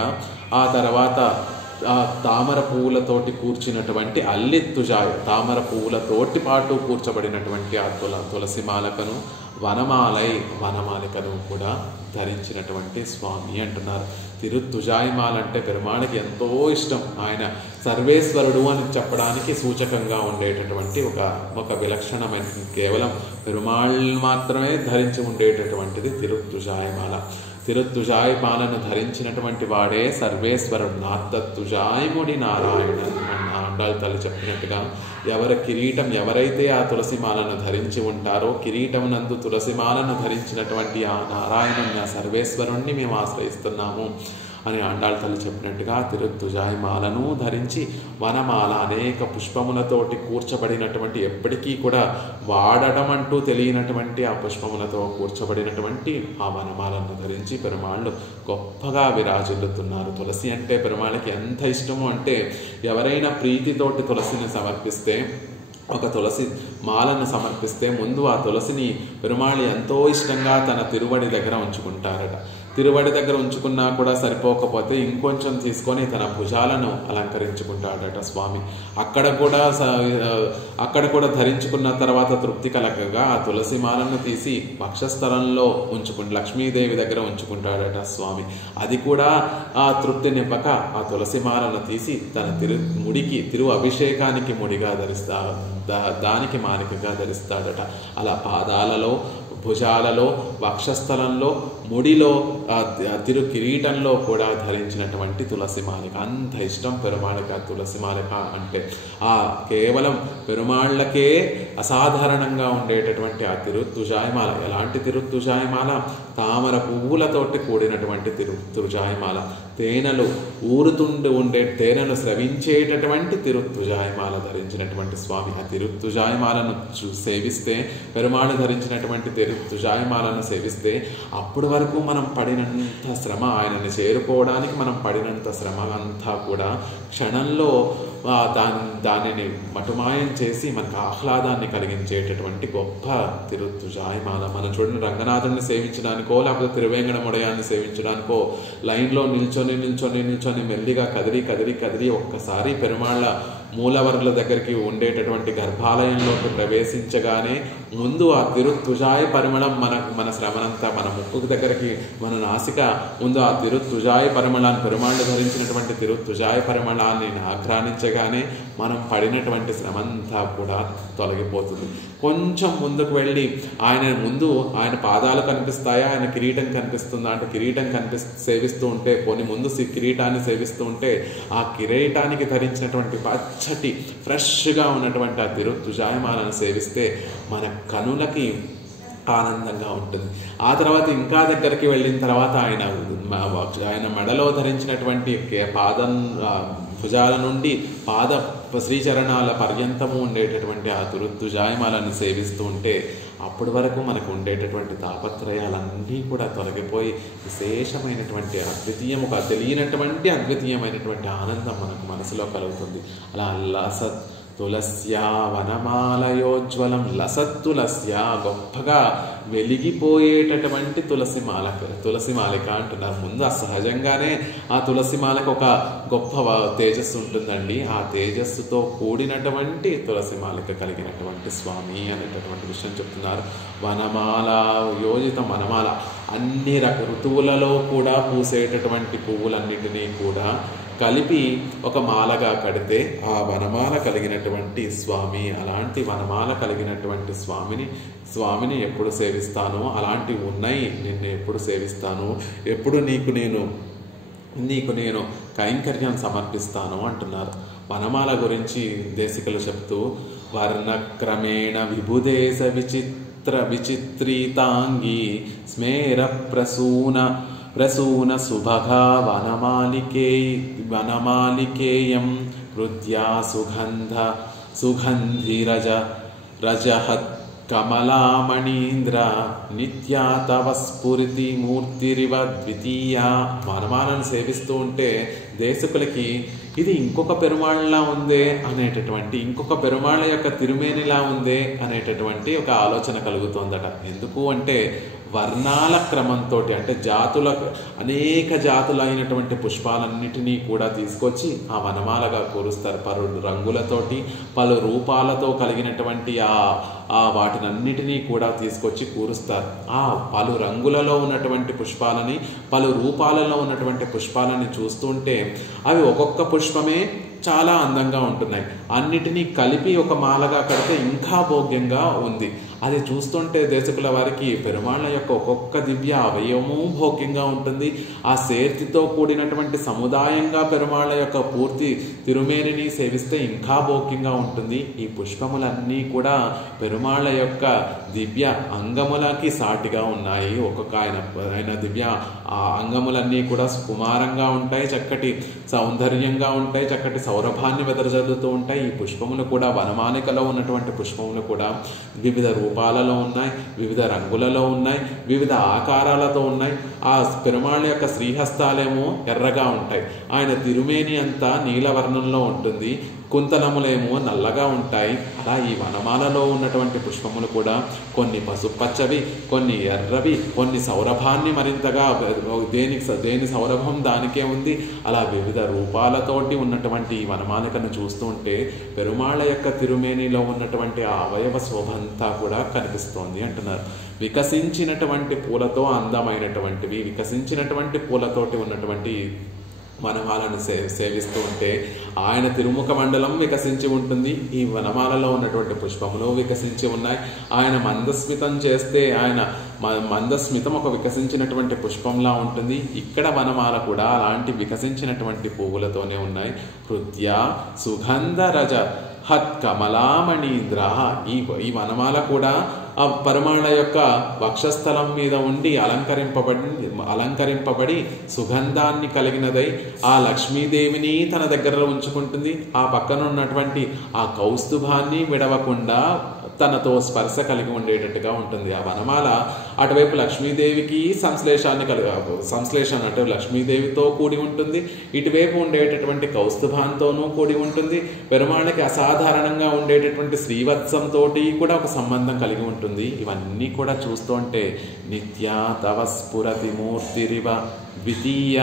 ఆ తర్వాత ఆ తామర పువ్వులతోటి కూర్చినటువంటి అల్లిత్తుజాయ్, తామర పువ్వులతోటి పాటు కూర్చబడినటువంటి ఆ తులసి మాలకను వనమాలికను కూడా ధరించినటువంటి స్వామి అంటున్నారు. తిరుత్తుజాయిమాల అంటే పెరుమాళకి ఎంతో ఇష్టం. ఆయన సర్వేశ్వరుడు అని చెప్పడానికి సూచకంగా ఉండేటటువంటి ఒక విలక్షణమైన, కేవలం పెరుమాళ్ మాత్రమే ధరించి ఉండేటటువంటిది తిరుత్తుజాయిమాల. తిరుత్తుజాయిమాలను ధరించినటువంటి వాడే సర్వేశ్వరుడు. నాత్తత్తుజాయిముడి నారాయణన్ ఆండాళ్ తల్లి చెప్పినట్టుగా ఎవరైతే ఆ తులసిమాలను ధరించి ఉంటారో, కిరీటమునందు తులసిమాలను ధరించినటువంటి ఆ నారాయణుని, ఆ సర్వేశ్వరుణ్ణి మేము ఆశ్రయిస్తున్నాము అని ఆండాళ్ తల్లి చెప్పినట్టుగా తిరుత్తుజాయిమాలను ధరించి వనమాల అనేక పుష్పములతోటి కూర్చబడినటువంటి, ఎప్పటికీ కూడా వాడడం అంటూ తెలియనటువంటి ఆ పుష్పములతో కూర్చబడినటువంటి ఆ వనమాలను ధరించి పెరుమాళ్ళు గొప్పగా విరాజిల్లుతున్నారు. తులసి అంటే పెరుమాళ్ళకి ఎంత ఇష్టము అంటే, ఎవరైనా ప్రీతితోటి తులసిని సమర్పిస్తే, ఒక తులసి మాలను సమర్పిస్తే ముందు ఆ తులసిని పెరుమాళి ఎంతో ఇష్టంగా తన తిరువడి దగ్గర ఉంచుకుంటారట. తిరువడి దగ్గర ఉంచుకున్నా కూడా సరిపోకపోతే ఇంకొంచెం తీసుకొని తన భుజాలను అలంకరించుకుంటాడట స్వామి. అక్కడ కూడా ధరించుకున్న తర్వాత తృప్తి కలగగా ఆ తులసి మాలను తీసి వక్షస్థలంలో లక్ష్మీదేవి దగ్గర ఉంచుకుంటాడట స్వామి. అది కూడా ఆ తృప్తినివ్వక ఆ తులసి మాలను తీసి తన తిరు అభిషేకానికి ముడిగా దానికి మాలికగా ధరిస్తాడట. అలా పాదాలలో, భుజాలలో, వక్షస్థలంలో, ముడిలో, తిరు కిరీటంలో కూడా ధరించినటువంటి తులసి మాలిక. అంత ఇష్టం పెరుమాళకి ఆ తులసి మాలిక అంటే. ఆ కేవలం పెరుమాళ్ళకే అసాధారణంగా ఉండేటటువంటి ఆ తిరుత్తుజాయిమాల. ఎలాంటి తిరుత్తుజాయిమాల? తామర పువ్వులతోటి కూడినటువంటి తిరుత్తుజాయిమాల. తేనెలు తేనెలు స్రవించేటటువంటి తిరుత్తుజాయిమాల ధరించినటువంటి స్వామి. ఆ తిరుత్తుజాయిమాలను సేవిస్తే, పెరుమాళ్ళు ధరించినటువంటి తిరుత్తుజాయిమాలను సేవిస్తే, అప్పటి వరకు మనం పడినంత శ్రమ, ఆయనని చేరుకోవడానికి మనం పడినంత శ్రమ అంతా కూడా క్షణంలో దానిని మటుమాయం చేసి మనకు ఆహ్లాదాన్ని కలిగించేటటువంటి గొప్ప తిరుత్తుజాయిమాల. మనం చూడండి, రంగనాథుడిని సేవించడానికో లేకపోతే తిరువేంగడముడయాన్ని సేవించడానికో లైన్లో నిల్చొని మెల్లిగా కదిలి ఒక్కసారి పెరుమాళ్ళ మూలవరుల దగ్గరికి ఉండేటటువంటి గర్భాలయంలోకి ప్రవేశించగానే ముందు ఆ తిరుత్తుజాయ పరిమళం మన శ్రమనంతా మన ముక్కు దగ్గరికి మన నాసిక ముందు ఆ తిరుత్తుజాయ పరిమళాన్ని పెరుమాళ్ళు ధరించినటువంటి తిరుత్తుజాయ పరిమళాన్ని ఆఘ్రానించగానే మనం పడినటువంటి శ్రమంతా కూడా తొలగిపోతుంది. కొంచెం ముందుకు వెళ్ళి ఆయన పాదాలు కనిపిస్తాయా, ఆయన కిరీటం కనిపిస్తుందా అంటే కిరీటం సేవిస్తూ ఉంటే ముందు కిరీటాన్ని సేవిస్తూ ఉంటే ఆ కిరీటానికి ధరించినటువంటి పచ్చటి ఫ్రెష్గా ఉన్నటువంటి ఆ తిరుత్తుజాయమాలను సేవిస్తే మన కనులకి ఆనందంగా ఉంటుంది. ఆ తర్వాత ఇంకా దగ్గరికి వెళ్ళిన తర్వాత ఆయన మెడలో ధరించినటువంటి భుజాల నుండి పాద శ్రీచరణాల పర్యంతము ఉండేటటువంటి ఆ తిరుత్తుజాయమాలను సేవిస్తూ ఉంటే అప్పటి వరకు మనకు ఉండేటటువంటి తాపత్రయాలన్నీ కూడా తొలగిపోయి విశేషమైనటువంటి తెలియనటువంటి అద్వితీయమైనటువంటి ఆనందం మనకు మనసులో కలుగుతుంది. అలా లసత్ తులస్యా వనమాలయోజ్వలం లసత్తులస్యా గొప్పగా వెలిగిపోయేటటువంటి తులసిమాలిక అంటున్నారు. ముందు సహజంగానే ఆ తులసిమాలకు ఒక గొప్ప తేజస్సు ఉంటుందండి. ఆ తేజస్సుతో కూడినటువంటి తులసిమాలిక కలిగినటువంటి స్వామి అనేటటువంటి విషయం చెప్తున్నారు. వనమాల యోజిత వనమాల అన్ని ఋతువులలో కూడా పూసేటటువంటి పువ్వులన్నిటినీ కూడా కలిపి ఒక మాలగా కడితే ఆ వనమాల కలిగినటువంటి స్వామి, అలాంటి వనమాల కలిగినటువంటి స్వామిని ఎప్పుడు సేవిస్తానో అలాంటివి ఉన్నాయి, నిన్ను ఎప్పుడు సేవిస్తాను, ఎప్పుడు నీకు నేను కైంకర్యం సమర్పిస్తాను అంటున్నారు. వనమాల గురించి దేశికలు చెప్తూ వర్ణక్రమేణ విభుదేశ విచిత్రీతాంగి స్మేర ప్రసూన సుభగా వనమాలికేయం హృద్యా రజహత్ కమలామణీంద్ర నిత్యా తవ స్ఫురితి మూర్తిరివ ద్వితీయ. వనమాలను సేవిస్తూ ఉంటే దేశకులకి ఇది ఇంకొక పెరుమాళ్ళలా ఉందే అనేటటువంటి, ఇంకొక పెరుమాళ్ళ యొక్క తిరుమేనిలా ఉందే అనేటటువంటి ఒక ఆలోచన కలుగుతోందట. ఎందుకు అంటే వర్ణాల క్రమంతో అంటే అనేక జాతులైనటువంటి పుష్పాలన్నిటినీ కూడా తీసుకొచ్చి ఆ వనమాలగా కూరుస్తారు. పలు రంగులతోటి పలు రూపాలతో కలిగినటువంటి వాటినన్నిటినీ కూడా తీసుకొచ్చి కూరుస్తారు. ఆ పలు రంగులలో ఉన్నటువంటి పుష్పాలని పలు రూపాలలో ఉన్నటువంటి పుష్పాలని చూస్తుంటే అవి ఒక్కొక్క పుష్పమే చాలా అందంగా ఉంటున్నాయి. అన్నిటినీ కలిపి ఒక మాలగా కడితే ఇంకా భోగ్యంగా ఉంది. అది చూస్తుంటే దేశకుల వారికి పెరుమాళ్ళ యొక్క ఒక్కొక్క దివ్య అవయవము భోగ్యంగా ఉంటుంది. ఆ శేర్తితో కూడినటువంటి సముదాయంగా పెరుమాళ్ళ యొక్క పూర్తి తిరుమేనిని సేవిస్తే ఇంకా భోగ్యంగా ఉంటుంది. ఈ పుష్పములన్నీ కూడా పెరుమాళ్ళ యొక్క దివ్య అంగములకి సాటిగా ఉన్నాయి. ఒక్కొక్క ఆయన దివ్య ఆ అంగములన్నీ కూడా కుమారంగా ఉంటాయి, చక్కటి సౌందర్యంగా ఉంటాయి, చక్కటి సౌరభాన్ని వెదజల్లుతూ ఉంటాయి. ఈ పుష్పములు కూడా వనమాలికలో ఉన్నటువంటి పుష్పములు కూడా వివిధ రూపాలలో ఉన్నాయి, వివిధ రంగులలో ఉన్నాయి, వివిధ ఆకారాలతో ఉన్నాయి. ఆ పెరుమాళ్ళ యొక్క శ్రీహస్తాలేమో ఎర్రగా ఉంటాయి, ఆయన తిరుమేని అంతా నీలవర్ణంలో ఉంటుంది, కుంతలములేమో నల్లగా ఉంటాయి. అలా ఈ వనమాలలో ఉన్నటువంటి పుష్పములు కూడా కొన్ని పసుపచ్చవి, కొన్ని ఎర్రవి, కొన్ని సౌరభాన్ని మరింతగా దేని సౌరభం దానికే ఉంది. అలా వివిధ రూపాలతోటి ఉన్నటువంటి ఈ వనమాలికను చూస్తుంటే పెరుమాళ్ళ యొక్క తిరుమేనిలో ఉన్నటువంటి ఆ అవయవ శోభంతా కూడా కనిపిస్తోంది అంటున్నారు. వికసించినటువంటి పూలతో అందమైనటువంటివి, వికసించినటువంటి పూలతోటి ఉన్నటువంటి వనమాలను సేవిస్తూ ఉంటే ఆయన తిరుముఖ మండలం వికసించి ఉంటుంది. ఈ వనమాలలో ఉన్నటువంటి పుష్పములు వికసించి ఉన్నాయి. ఆయన మందస్మితం చేస్తే ఆయన మందస్మితం ఒక వికసించినటువంటి పుష్పంలా ఉంటుంది. ఇక్కడ వనమాల కూడా అలాంటి వికసించినటువంటి పువ్వులతోనే ఉన్నాయి. హృద్య సుగంధ రజ హత్ కమలామణీంద్ర. ఈ వనమాల కూడా ఆ పెరుమాళ్ళ యొక్క వక్షస్థలం మీద ఉండి అలంకరింపబడి సుగంధాన్ని కలిగినదై ఆ లక్ష్మీదేవిని తన దగ్గర ఉంచుకుంటుంది. ఆ పక్కన ఉన్నటువంటి ఆ కౌస్తుభాన్ని విడవకుండా తనతో స్పర్శ కలిగి ఉండేటట్టుగా ఉంటుంది. ఆ వనమాల అటువైపు లక్ష్మీదేవికి సంశ్లేషణ అంటే లక్ష్మీదేవితో కూడి ఉంటుంది, ఇటువైపు ఉండేటటువంటి కౌస్తుభాంతోనూ కూడి ఉంటుంది, పెరుమాళ్ళకి అసాధారణంగా ఉండేటటువంటి శ్రీవత్సంతో కూడా ఒక సంబంధం కలిగి ఉంటుంది. ఇవన్నీ కూడా చూస్తుంటే నిత్యా తవ స్ఫురతి మూర్తిరివ ద్వితీయ,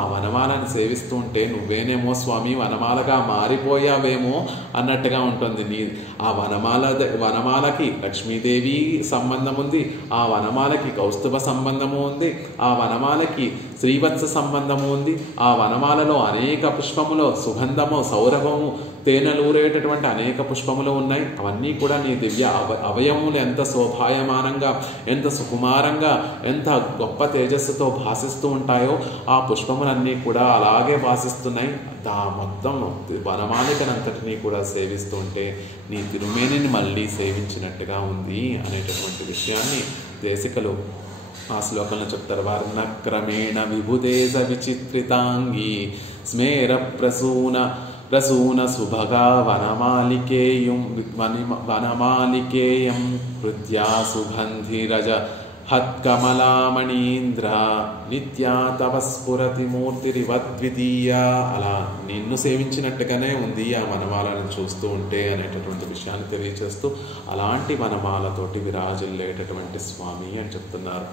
ఆ వనమాలను సేవిస్తూ ఉంటే నువ్వేనేమో స్వామి వనమాలగా మారిపోయావేమో అన్నట్టుగా ఉంటుంది. ఆ వనమాలకి లక్ష్మీదేవి సంబంధం ఉంది, ఆ వనమాలకి కౌస్తుభ సంబంధము ఉంది, ఆ వనమాలకి శ్రీవత్స సంబంధము ఉంది, ఆ వనమాలలో అనేక పుష్పములో సుగంధము సౌరభము తేనెలూరేటటువంటి అనేక పుష్పములు ఉన్నాయి. అవన్నీ కూడా నీ దివ్య అవయవములు ఎంత శోభాయమానంగా, ఎంత సుకుమారంగా, ఎంత గొప్ప తేజస్సుతో భాసిస్తూ ఉంటాయో ఆ పుష్పములన్నీ కూడా అలాగే భాసిస్తున్నాయి. మొత్తం వనమాలికనంతటినీ కూడా సేవిస్తూ ఉంటే నీ తిరుమేనిని మళ్ళీ సేవించినట్టుగా ఉంది అనేటటువంటి విషయాన్ని దేశికలు ఆ శ్లోకంలో చెప్తారు. వర్ణక్రమేణ విభుదేశ విచిత్రితాంగి స్మేర ప్రసూన సుభగా వనమాలికేయం హృద్యా సుగంధిరజ హత్కమలామణీంద్ర నిత్యా తవ స్ఫురతి మూర్తిరివద్వితీయ. అలా నిన్ను సేవించినట్టుగానే ఉంది ఆ వనమాలను చూస్తూ ఉంటే అనేటటువంటి విషయాన్ని తెలియజేస్తూ అలాంటి వనమాలతోటి విరాజిల్లేటటువంటి స్వామి అని చెప్తున్నారు.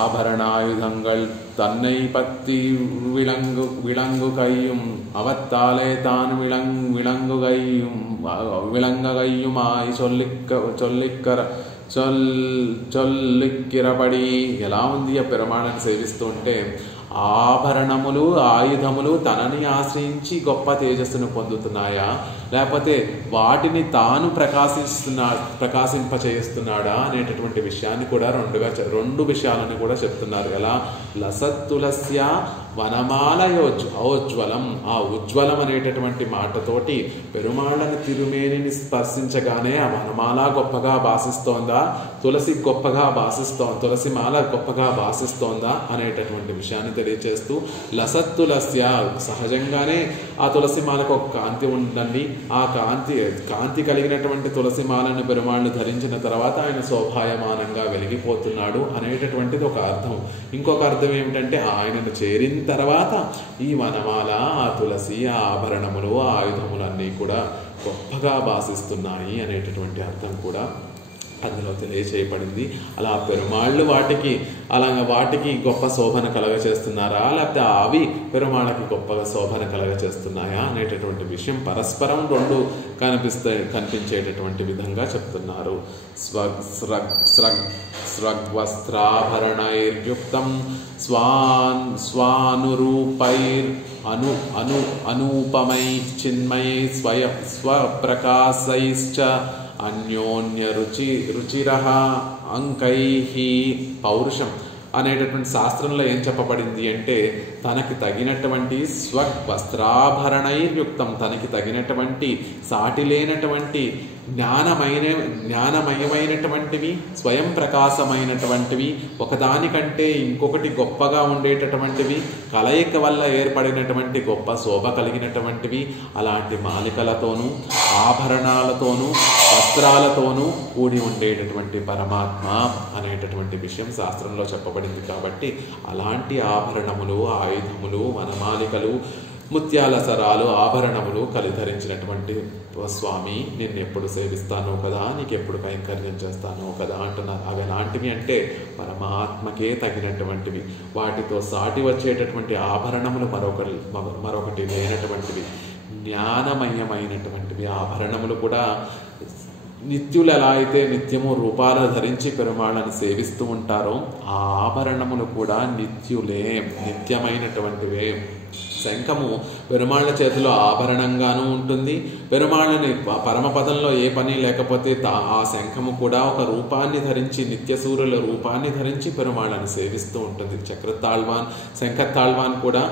ஆபரணாயுதங்கள் தன்னை பத்தி விளங்குகையும் அவத்தாலே தான் விளங்குகையுமாய் చొల్లిక్కిరపడి ఎలా ఉంది ఆ పెరుమాళను సేవిస్తూ ఉంటే ఆభరణములు ఆయుధములు తనని ఆశ్రయించి గొప్ప తేజస్సును పొందుతున్నాయా, లేకపోతే వాటిని తాను ప్రకాశింపచేస్తున్నాడా అనేటటువంటి విషయాన్ని కూడా రెండు విషయాలను కూడా చెప్తున్నారు. ఎలా లసత్తులస్య వనమాలయోజ్వలం, ఆ ఉజ్వలం అనేటటువంటి మాటతోటి పెరుమాళ్ళని తిరుమేనిని స్పర్శించగానే ఆ వనమాల గొప్పగా భాసిస్తోందా, తులసి మాల గొప్పగా భాసిస్తోందా అనేటటువంటి విషయాన్ని తెలియచేస్తూ లసత్తులస్య, సహజంగానే ఆ తులసి మాలకు ఒక కాంతి ఉందండి, ఆ కాంతి కలిగినటువంటి తులసి మాలను పెరుమాళ్ళు ధరించిన తర్వాత ఆయన శోభాయమానంగా వెలిగిపోతున్నాడు అనేటటువంటిది ఒక అర్థం. ఇంకొక అర్థం ఏమిటంటే ఆయనను చేరిన తర్వాత ఈ వనమాల, ఆ తులసి, ఆ ఆభరణములు, ఆ ఆయుధములన్నీ కూడా గొప్పగా భాసిస్తున్నాయి అనేటటువంటి అర్థం కూడా అందులో తెలియచేయబడింది. అలా పెరుమాళ్ళు వాటికి గొప్ప శోభన కలగచేస్తున్నారా, లేకపోతే అవి పెరుమాళ్ళకి గొప్పగా శోభన కలగచేస్తున్నాయా అనేటటువంటి విషయం పరస్పరం రెండు కనిపించేటటువంటి విధంగా చెప్తున్నారు. స్రగ్వస్త్రాభరణైర్యుక్తం స్వానురూపైర్ అనూపమై చిన్మై స్వప్రకాశైశ్చ అన్యోన్య రుచిరః అంకైః. పౌరుషం అనేటటువంటి శాస్త్రంలో ఏం చెప్పబడింది అంటే తనకి తగినటువంటి స్వవస్త్రాభరణైర్యుక్తం, తనకి తగినటువంటి సాటి లేనటువంటి జ్ఞానమయమైనటువంటివి, స్వయం ప్రకాశమైనటువంటివి, ఒకదానికంటే ఇంకొకటి గొప్పగా ఉండేటటువంటివి, కలయిక వల్ల ఏర్పడినటువంటి గొప్ప శోభ కలిగినటువంటివి, అలాంటి మాలికలతోనూ ఆభరణాలతోనూ వస్త్రాలతోనూ కూడి ఉండేటటువంటి పరమాత్మ అనేటటువంటి విషయం శాస్త్రంలో చెప్పబడింది. కాబట్టి అలాంటి ఆభరణములు, ఆయుధములు, వనమాలికలు, ముత్యాల సరాలు, ఆభరణములు కలిధరించినటువంటి స్వామి నిన్నెప్పుడు సేవిస్తానో కదా, నీకెప్పుడు కైంకర్యం చేస్తానో కదా అంటున్నారు. అవి ఎలాంటివి అంటే పరమాత్మకే తగినటువంటివి, వాటితో సాటి వచ్చేటటువంటి ఆభరణములు మరొకటి లేనటువంటివి, జ్ఞానమయమైనటువంటివి. ఆభరణములు కూడా నిత్యులు ఎలా అయితే నిత్యము రూపాలను ధరించి పెరుమాళ్ళని సేవిస్తూ ఉంటారో ఆ ఆభరణములు కూడా నిత్యమైనటువంటివే. శంఖము పెరుమాళ్ళ చేతిలో ఆభరణంగానూ ఉంటుంది. పెరుమాళ్ళని పరమపదంలో ఏ పని లేకపోతే ఆ శంఖము కూడా ఒక రూపాన్ని ధరించి, నిత్యసూరుల రూపాన్ని ధరించి పెరుమాళ్ళని సేవిస్తూ ఉంటుంది. చక్రతాళ్వాన్, శంఖతాళ్వాన్ కూడా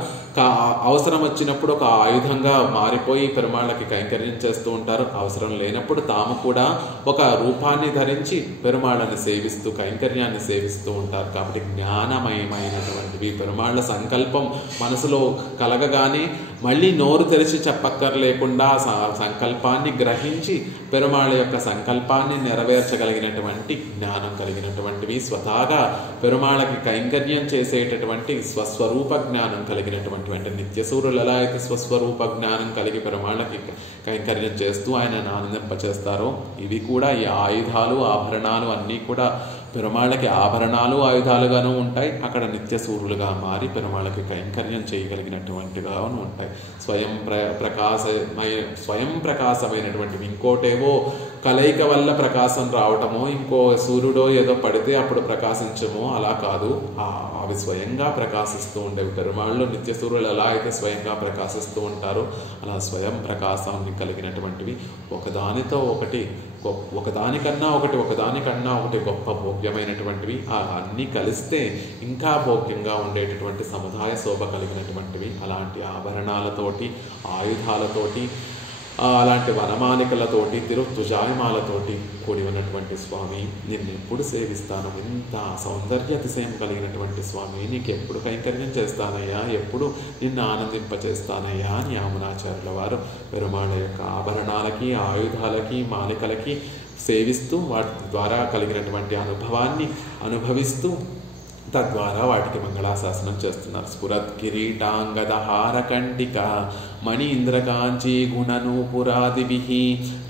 అవసరం వచ్చినప్పుడు ఒక ఆయుధంగా మారిపోయి పెరుమాళ్ళకి కైంకర్యం చేస్తూ ఉంటారు. అవసరం లేనప్పుడు తాము కూడా ఒక రూపాన్ని ధరించి పెరుమాళ్ళని సేవిస్తూ కైంకర్యాన్ని సేవిస్తూ ఉంటారు. కాబట్టి జ్ఞానమయమైనటువంటివి పెరుమాళ్ళ సంకల్పం మనసులో కలగగానే మళ్ళీ నోరు తెరిచి చెప్పక్కర్లేకుండా సంకల్పాన్ని గ్రహించి పెరుమాళ యొక్క సంకల్పాన్ని నెరవేర్చగలిగినటువంటి జ్ఞానం కలిగినటువంటివి, స్వతహాగా పెరుమాళకి కైంకర్యం చేసేటటువంటి స్వస్వరూప జ్ఞానం కలిగినటువంటి అంటే నిత్యసూరులు ఎలా అయితే స్వస్వరూప జ్ఞానం కలిగి పెరుమాళకి కైంకర్యం చేస్తూ ఆయనను ఆనందింపచేస్తారో, ఇవి కూడా ఈ ఆయుధాలు ఆభరణాలు అన్నీ కూడా పెరుమాళకి ఆభరణాలు ఆయుధాలుగాను ఉంటాయి. అక్కడ నిత్యసూరులుగా మారి పెరుమాళకి కైంకర్యం చేయగలిగినటువంటిగాను ఉంటాయి. స్వయం ప్రకాశమైనటువంటివి. ఇంకోటేవో కలయిక వల్ల ప్రకాశం రావటమో, ఇంకో సూర్యుడో ఏదో పడితే అప్పుడు ప్రకాశించమో అలా కాదు. అవి స్వయంగా ప్రకాశిస్తూ ఉండేవి. పెరుమాళ్ళు నిత్యసూర్యులు ఎలా అయితే స్వయంగా ప్రకాశిస్తూ ఉంటారో అలా స్వయం ప్రకాశాన్ని కలిగినటువంటివి. ఒకదానికన్నా ఒకటి గొప్ప భోగ్యమైనటువంటివి. అన్నీ కలిస్తే ఇంకా భోగ్యంగా ఉండేటటువంటి సముదాయ శోభ కలిగినటువంటివి. అలాంటి ఆభరణాలతోటి, ఆయుధాలతోటి, అలాంటి వనమాలికలతోటి, తిరుతుజాయమాలతోటి కూడి ఉన్నటువంటి స్వామి, నిన్ను ఎప్పుడు సేవిస్తాను? ఇంత సౌందర్య అతిశయం కలిగినటువంటి స్వామి, నీకు ఎప్పుడు కైంకర్యం చేస్తానయ్యా, ఎప్పుడు నిన్ను ఆనందింపచేస్తానయ్యా అని యామునాచార్యుల వారు పెరుమాళ యొక్క ఆభరణాలకి, ఆయుధాలకి, మాలికలకి సేవిస్తూ వాటి ద్వారా కలిగినటువంటి అనుభవాన్ని అనుభవిస్తూ తద్వారా వాటికి మంగళాశాసనం చేస్తున్నారు. స్ఫురత్ కిరీటాంగదహార కంటిక మణీంద్రకాంచీ గుణనూపురాదిభిః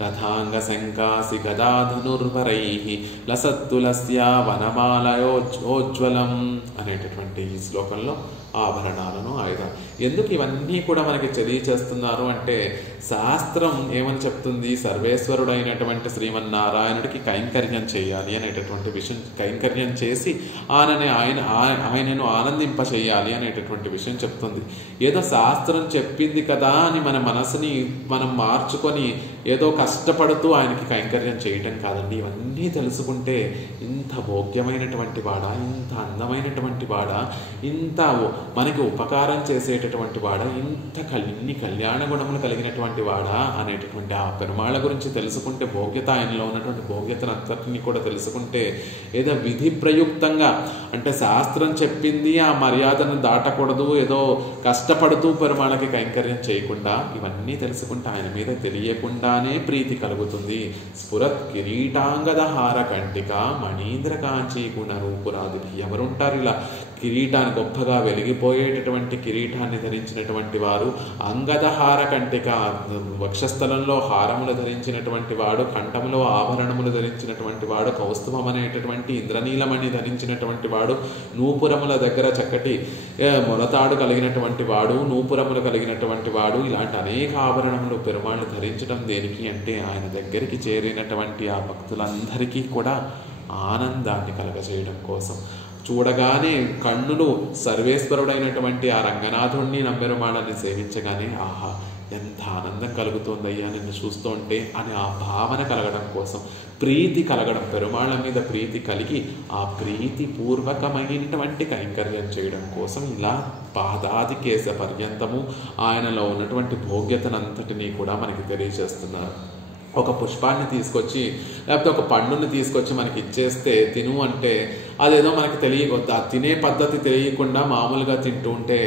రథాంగ శంకాసి గదాధనుర్వరైః లసత్తులస్యా వనమాలయోజ్వలం అనేటటువంటి ఈ శ్లోకంలో ఆభరణాలను ఆయుధాలు ఎందుకు ఇవన్నీ కూడా మనకి తెలియచేస్తున్నారు అంటే, శాస్త్రం ఏమని చెప్తుంది? సర్వేశ్వరుడైనటువంటి శ్రీమన్నారాయణుడికి కైంకర్యం చేయాలి అనేటటువంటి విషయం, కైంకర్యం చేసి ఆయనను ఆనందింప చేయాలి అనేటటువంటి విషయం చెప్తుంది. ఏదో శాస్త్రం చెప్పింది కదా అని మన మనసుని మనం మార్చుకొని ఏదో కష్టపడుతూ ఆయనకి కైంకర్యం చేయటం కాదండి. ఇవన్నీ తెలుసుకుంటే ఇంత భోగ్యమైనటువంటి వాడా, ఇంత అందమైనటువంటి వాడా, ఇంత మనకి ఉపకారం చేసేటటువంటి వాడా, ఇన్ని కళ్యాణ గుణములు కలిగినటువంటి వాడా అనేటటువంటి ఆ పెరుమాళ గురించి తెలుసుకుంటే, భోగ్యత ఆయనలో ఉన్నటువంటి భోగ్యతను అంతటిని కూడా తెలుసుకుంటే, ఏదో విధి ప్రయుక్తంగా అంటే శాస్త్రం చెప్పింది ఆ మర్యాదను దాటకూడదు, ఏదో కష్టపడుతూ పెరుమాళకి కైంకర్యం చేయకుండా ఇవన్నీ తెలుసుకుంటే ఆయన మీద తెలియకుండానే ప్రీతి కలుగుతుంది. స్ఫురత్ కిరీటాంగదహార కంటిక మణీంద్ర కాంచీ గుణరూపురాది. ఎవరుంటారు ఇలా కిరీటాన్ని గొప్పగా వెలిగిపోయేటటువంటి కిరీటాన్ని ధరించినటువంటి వారు? అంగదహార కంటిక, వక్షస్థలంలో హారములు ధరించినటువంటి వాడు, కంఠములో ఆభరణములు ధరించినటువంటి వాడు, కౌస్తుభం అనేటటువంటి ఇంద్రనీలమణి ధరించినటువంటి వాడు, నూపురముల దగ్గర చక్కటి మొలతాడు కలిగినటువంటి వాడు, నూపురములు కలిగినటువంటి వాడు, ఇలాంటి అనేక ఆభరణములు పెరుమాళ్ళు ధరించడం దేనికి అంటే ఆయన దగ్గరికి చేరినటువంటి ఆ భక్తులందరికీ కూడా ఆనందాన్ని కలగజేయడం కోసం. చూడగానే కన్నులు సర్వేశ్వరుడైనటువంటి ఆ రంగనాథుణ్ణి నమ్మెరుమాళని సేవించగానే ఆహా ఎంత ఆనందం కలుగుతుందయ్యా నిన్ను చూస్తూ ఉంటే అని ఆ భావన కలగడం కోసం, ప్రీతి కలగడం, పెరుమాళ మీద ప్రీతి కలిగి ఆ ప్రీతి పూర్వకమైనటువంటి కైంకర్యం చేయడం కోసం ఇలా పాదాది కేశ పర్యంతము ఆయనలో ఉన్నటువంటి భోగ్యతనంతటినీ కూడా మనకి తెలియజేస్తున్నారు. ఒక పుష్పాన్ని తీసుకొచ్చి లేకపోతే ఒక పండుని తీసుకొచ్చి మనకి ఇచ్చేస్తే తిను అంటే అదేదో మనకి తెలియకొద్దు. ఆ తినే పద్ధతి తెలియకుండా మామూలుగా తింటూ ఉంటే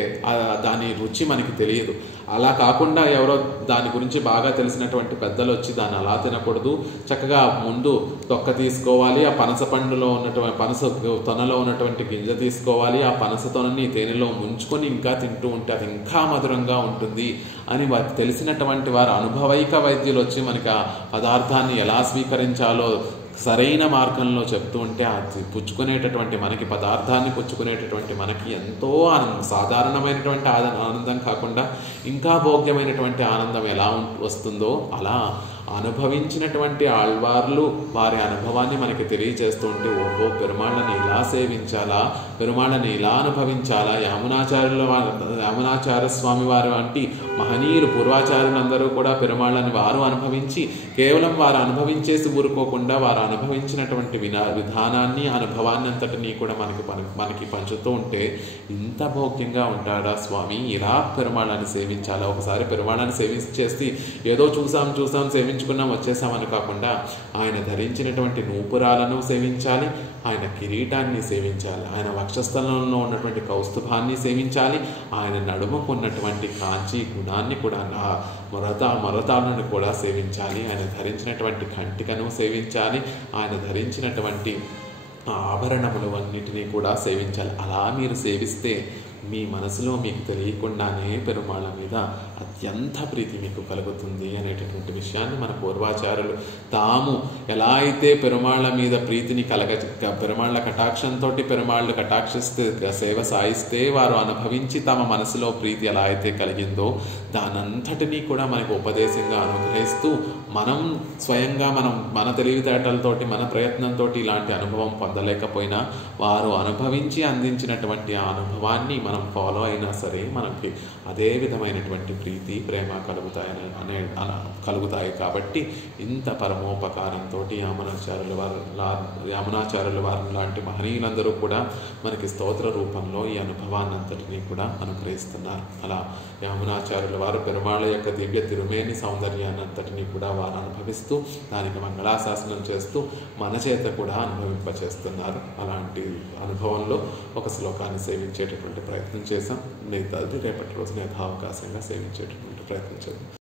దాని రుచి మనకి తెలియదు. అలా కాకుండా ఎవరో దాని గురించి బాగా తెలిసినటువంటి పెద్దలు వచ్చి దాన్ని అలా తినకూడదు, చక్కగా ముందు తొక్క తీసుకోవాలి, ఆ పనస పండులో ఉన్నటువంటి పనస తొనలో ఉన్నటువంటి గింజ తీసుకోవాలి, ఆ పనస తొనని తేనెలో ముంచుకొని ఇంకా తింటూ ఉంటే అది ఇంకా మధురంగా ఉంటుంది అని తెలిసినటువంటి వారు అనుభవైక వైద్యులు వచ్చి మనకి ఆ పదార్థాన్ని ఎలా స్వీకరించాలో సరైన మార్గంలో చెప్తూ ఉంటే అది పుచ్చుకునేటటువంటి మనకి, పదార్థాన్ని పుచ్చుకునేటటువంటి మనకి ఎంతో సాధారణమైనటువంటి ఆనందం కాకుండా ఇంకా భోగ్యమైనటువంటి ఆనందం ఎలా వస్తుందో అలా అనుభవించినటువంటి ఆళ్వార్లు వారి అనుభవాన్ని మనకి తెలియజేస్తూ ఉంటే ఓహో పెరుమాళ్ళని ఇలా సేవించాలా, పెరుమాళ్ళని ఇలా అనుభవించాలా. యామునాచార్య స్వామి వారు వంటి మహనీయులు పూర్వాచార్యులందరూ కూడా పెరుమాళ్ళని వారు అనుభవించి కేవలం వారు అనుభవించేసి ఊరుకోకుండా వారు అనుభవించినటువంటి విధానాన్ని అనుభవాన్ని అంతటినీ కూడా మనకి పంచుతూ ఉంటే ఇంత భోగ్యంగా ఉంటాడా స్వామి, ఇలా పెరుమాళ్ళని సేవించాలా. ఒకసారి పెరుమాళ్ళని సేవించేసి ఏదో చూసాం సేవించాం సేవించుకున్నాం వచ్చేసామని కాకుండా ఆయన ధరించినటువంటి నూపురాలను సేవించాలి, ఆయన కిరీటాన్ని సేవించాలి, ఆయన వక్షస్థలంలో ఉన్నటువంటి కౌస్తుభాన్ని సేవించాలి, ఆయన నడుముకు ఉన్నటువంటి కాంచి గుణాన్ని కూడా మరతాలను కూడా సేవించాలి, ఆయన ధరించినటువంటి కంటికను సేవించాలి, ఆయన ధరించినటువంటి ఆభరణములు అన్నిటినీ కూడా సేవించాలి. అలా మీరు సేవిస్తే మీ మనసులో మీకు తెలియకుండానే పెరుమాళ్ళ మీద అత్యంత ప్రీతి మీకు కలుగుతుంది అనేటటువంటి విషయాన్ని మన పూర్వాచారులు తాము ఎలా అయితే పెరుమాళ్ళ మీద ప్రీతిని పెరుమాళ్ళ కటాక్షంతో పెరుమాళ్ళు కటాక్షిస్తే సేవ సాయిస్తే వారు అనుభవించి తమ మనసులో ప్రీతి ఎలా అయితే కలిగిందో దానంతటినీ కూడా మనకు ఉపదేశంగా అనుగ్రహిస్తూ మనం స్వయంగా మన తెలివితేటలతోటి మన ప్రయత్నంతో ఇలాంటి అనుభవం పొందలేకపోయినా వారు అనుభవించి అందించినటువంటి ఆ అనుభవాన్ని మనం ఫాలో అయినా సరే మనకి అదే విధమైనటువంటి ప్రీతి ప్రేమ కలుగుతాయి. కాబట్టి ఇంత పరమోపకారంతో యామునాచార్యుల వారు లాంటి మహనీయులందరూ కూడా మనకి స్తోత్ర రూపంలో ఈ అనుభవాన్నంతటినీ కూడా అనుగ్రహిస్తున్నారు. అలా యామునాచార్యుల వారు పెరుమాళ్ళ యొక్క దివ్య తిరుమేని సౌందర్యాన్నంతటినీ కూడా వారు అనుభవిస్తూ దానికి మంగళాశాసనం చేస్తూ మన చేత కూడా అనుభవింపచేస్తున్నారు. అలాంటి అనుభవంలో ఒక శ్లోకాన్ని సేవించేటటువంటి ప్రయత్నం చేశాం. మిగతాది రేపటి రోజున యథావకాశంగా సేవించేటటువంటి ప్రయత్నం చేద్దాం.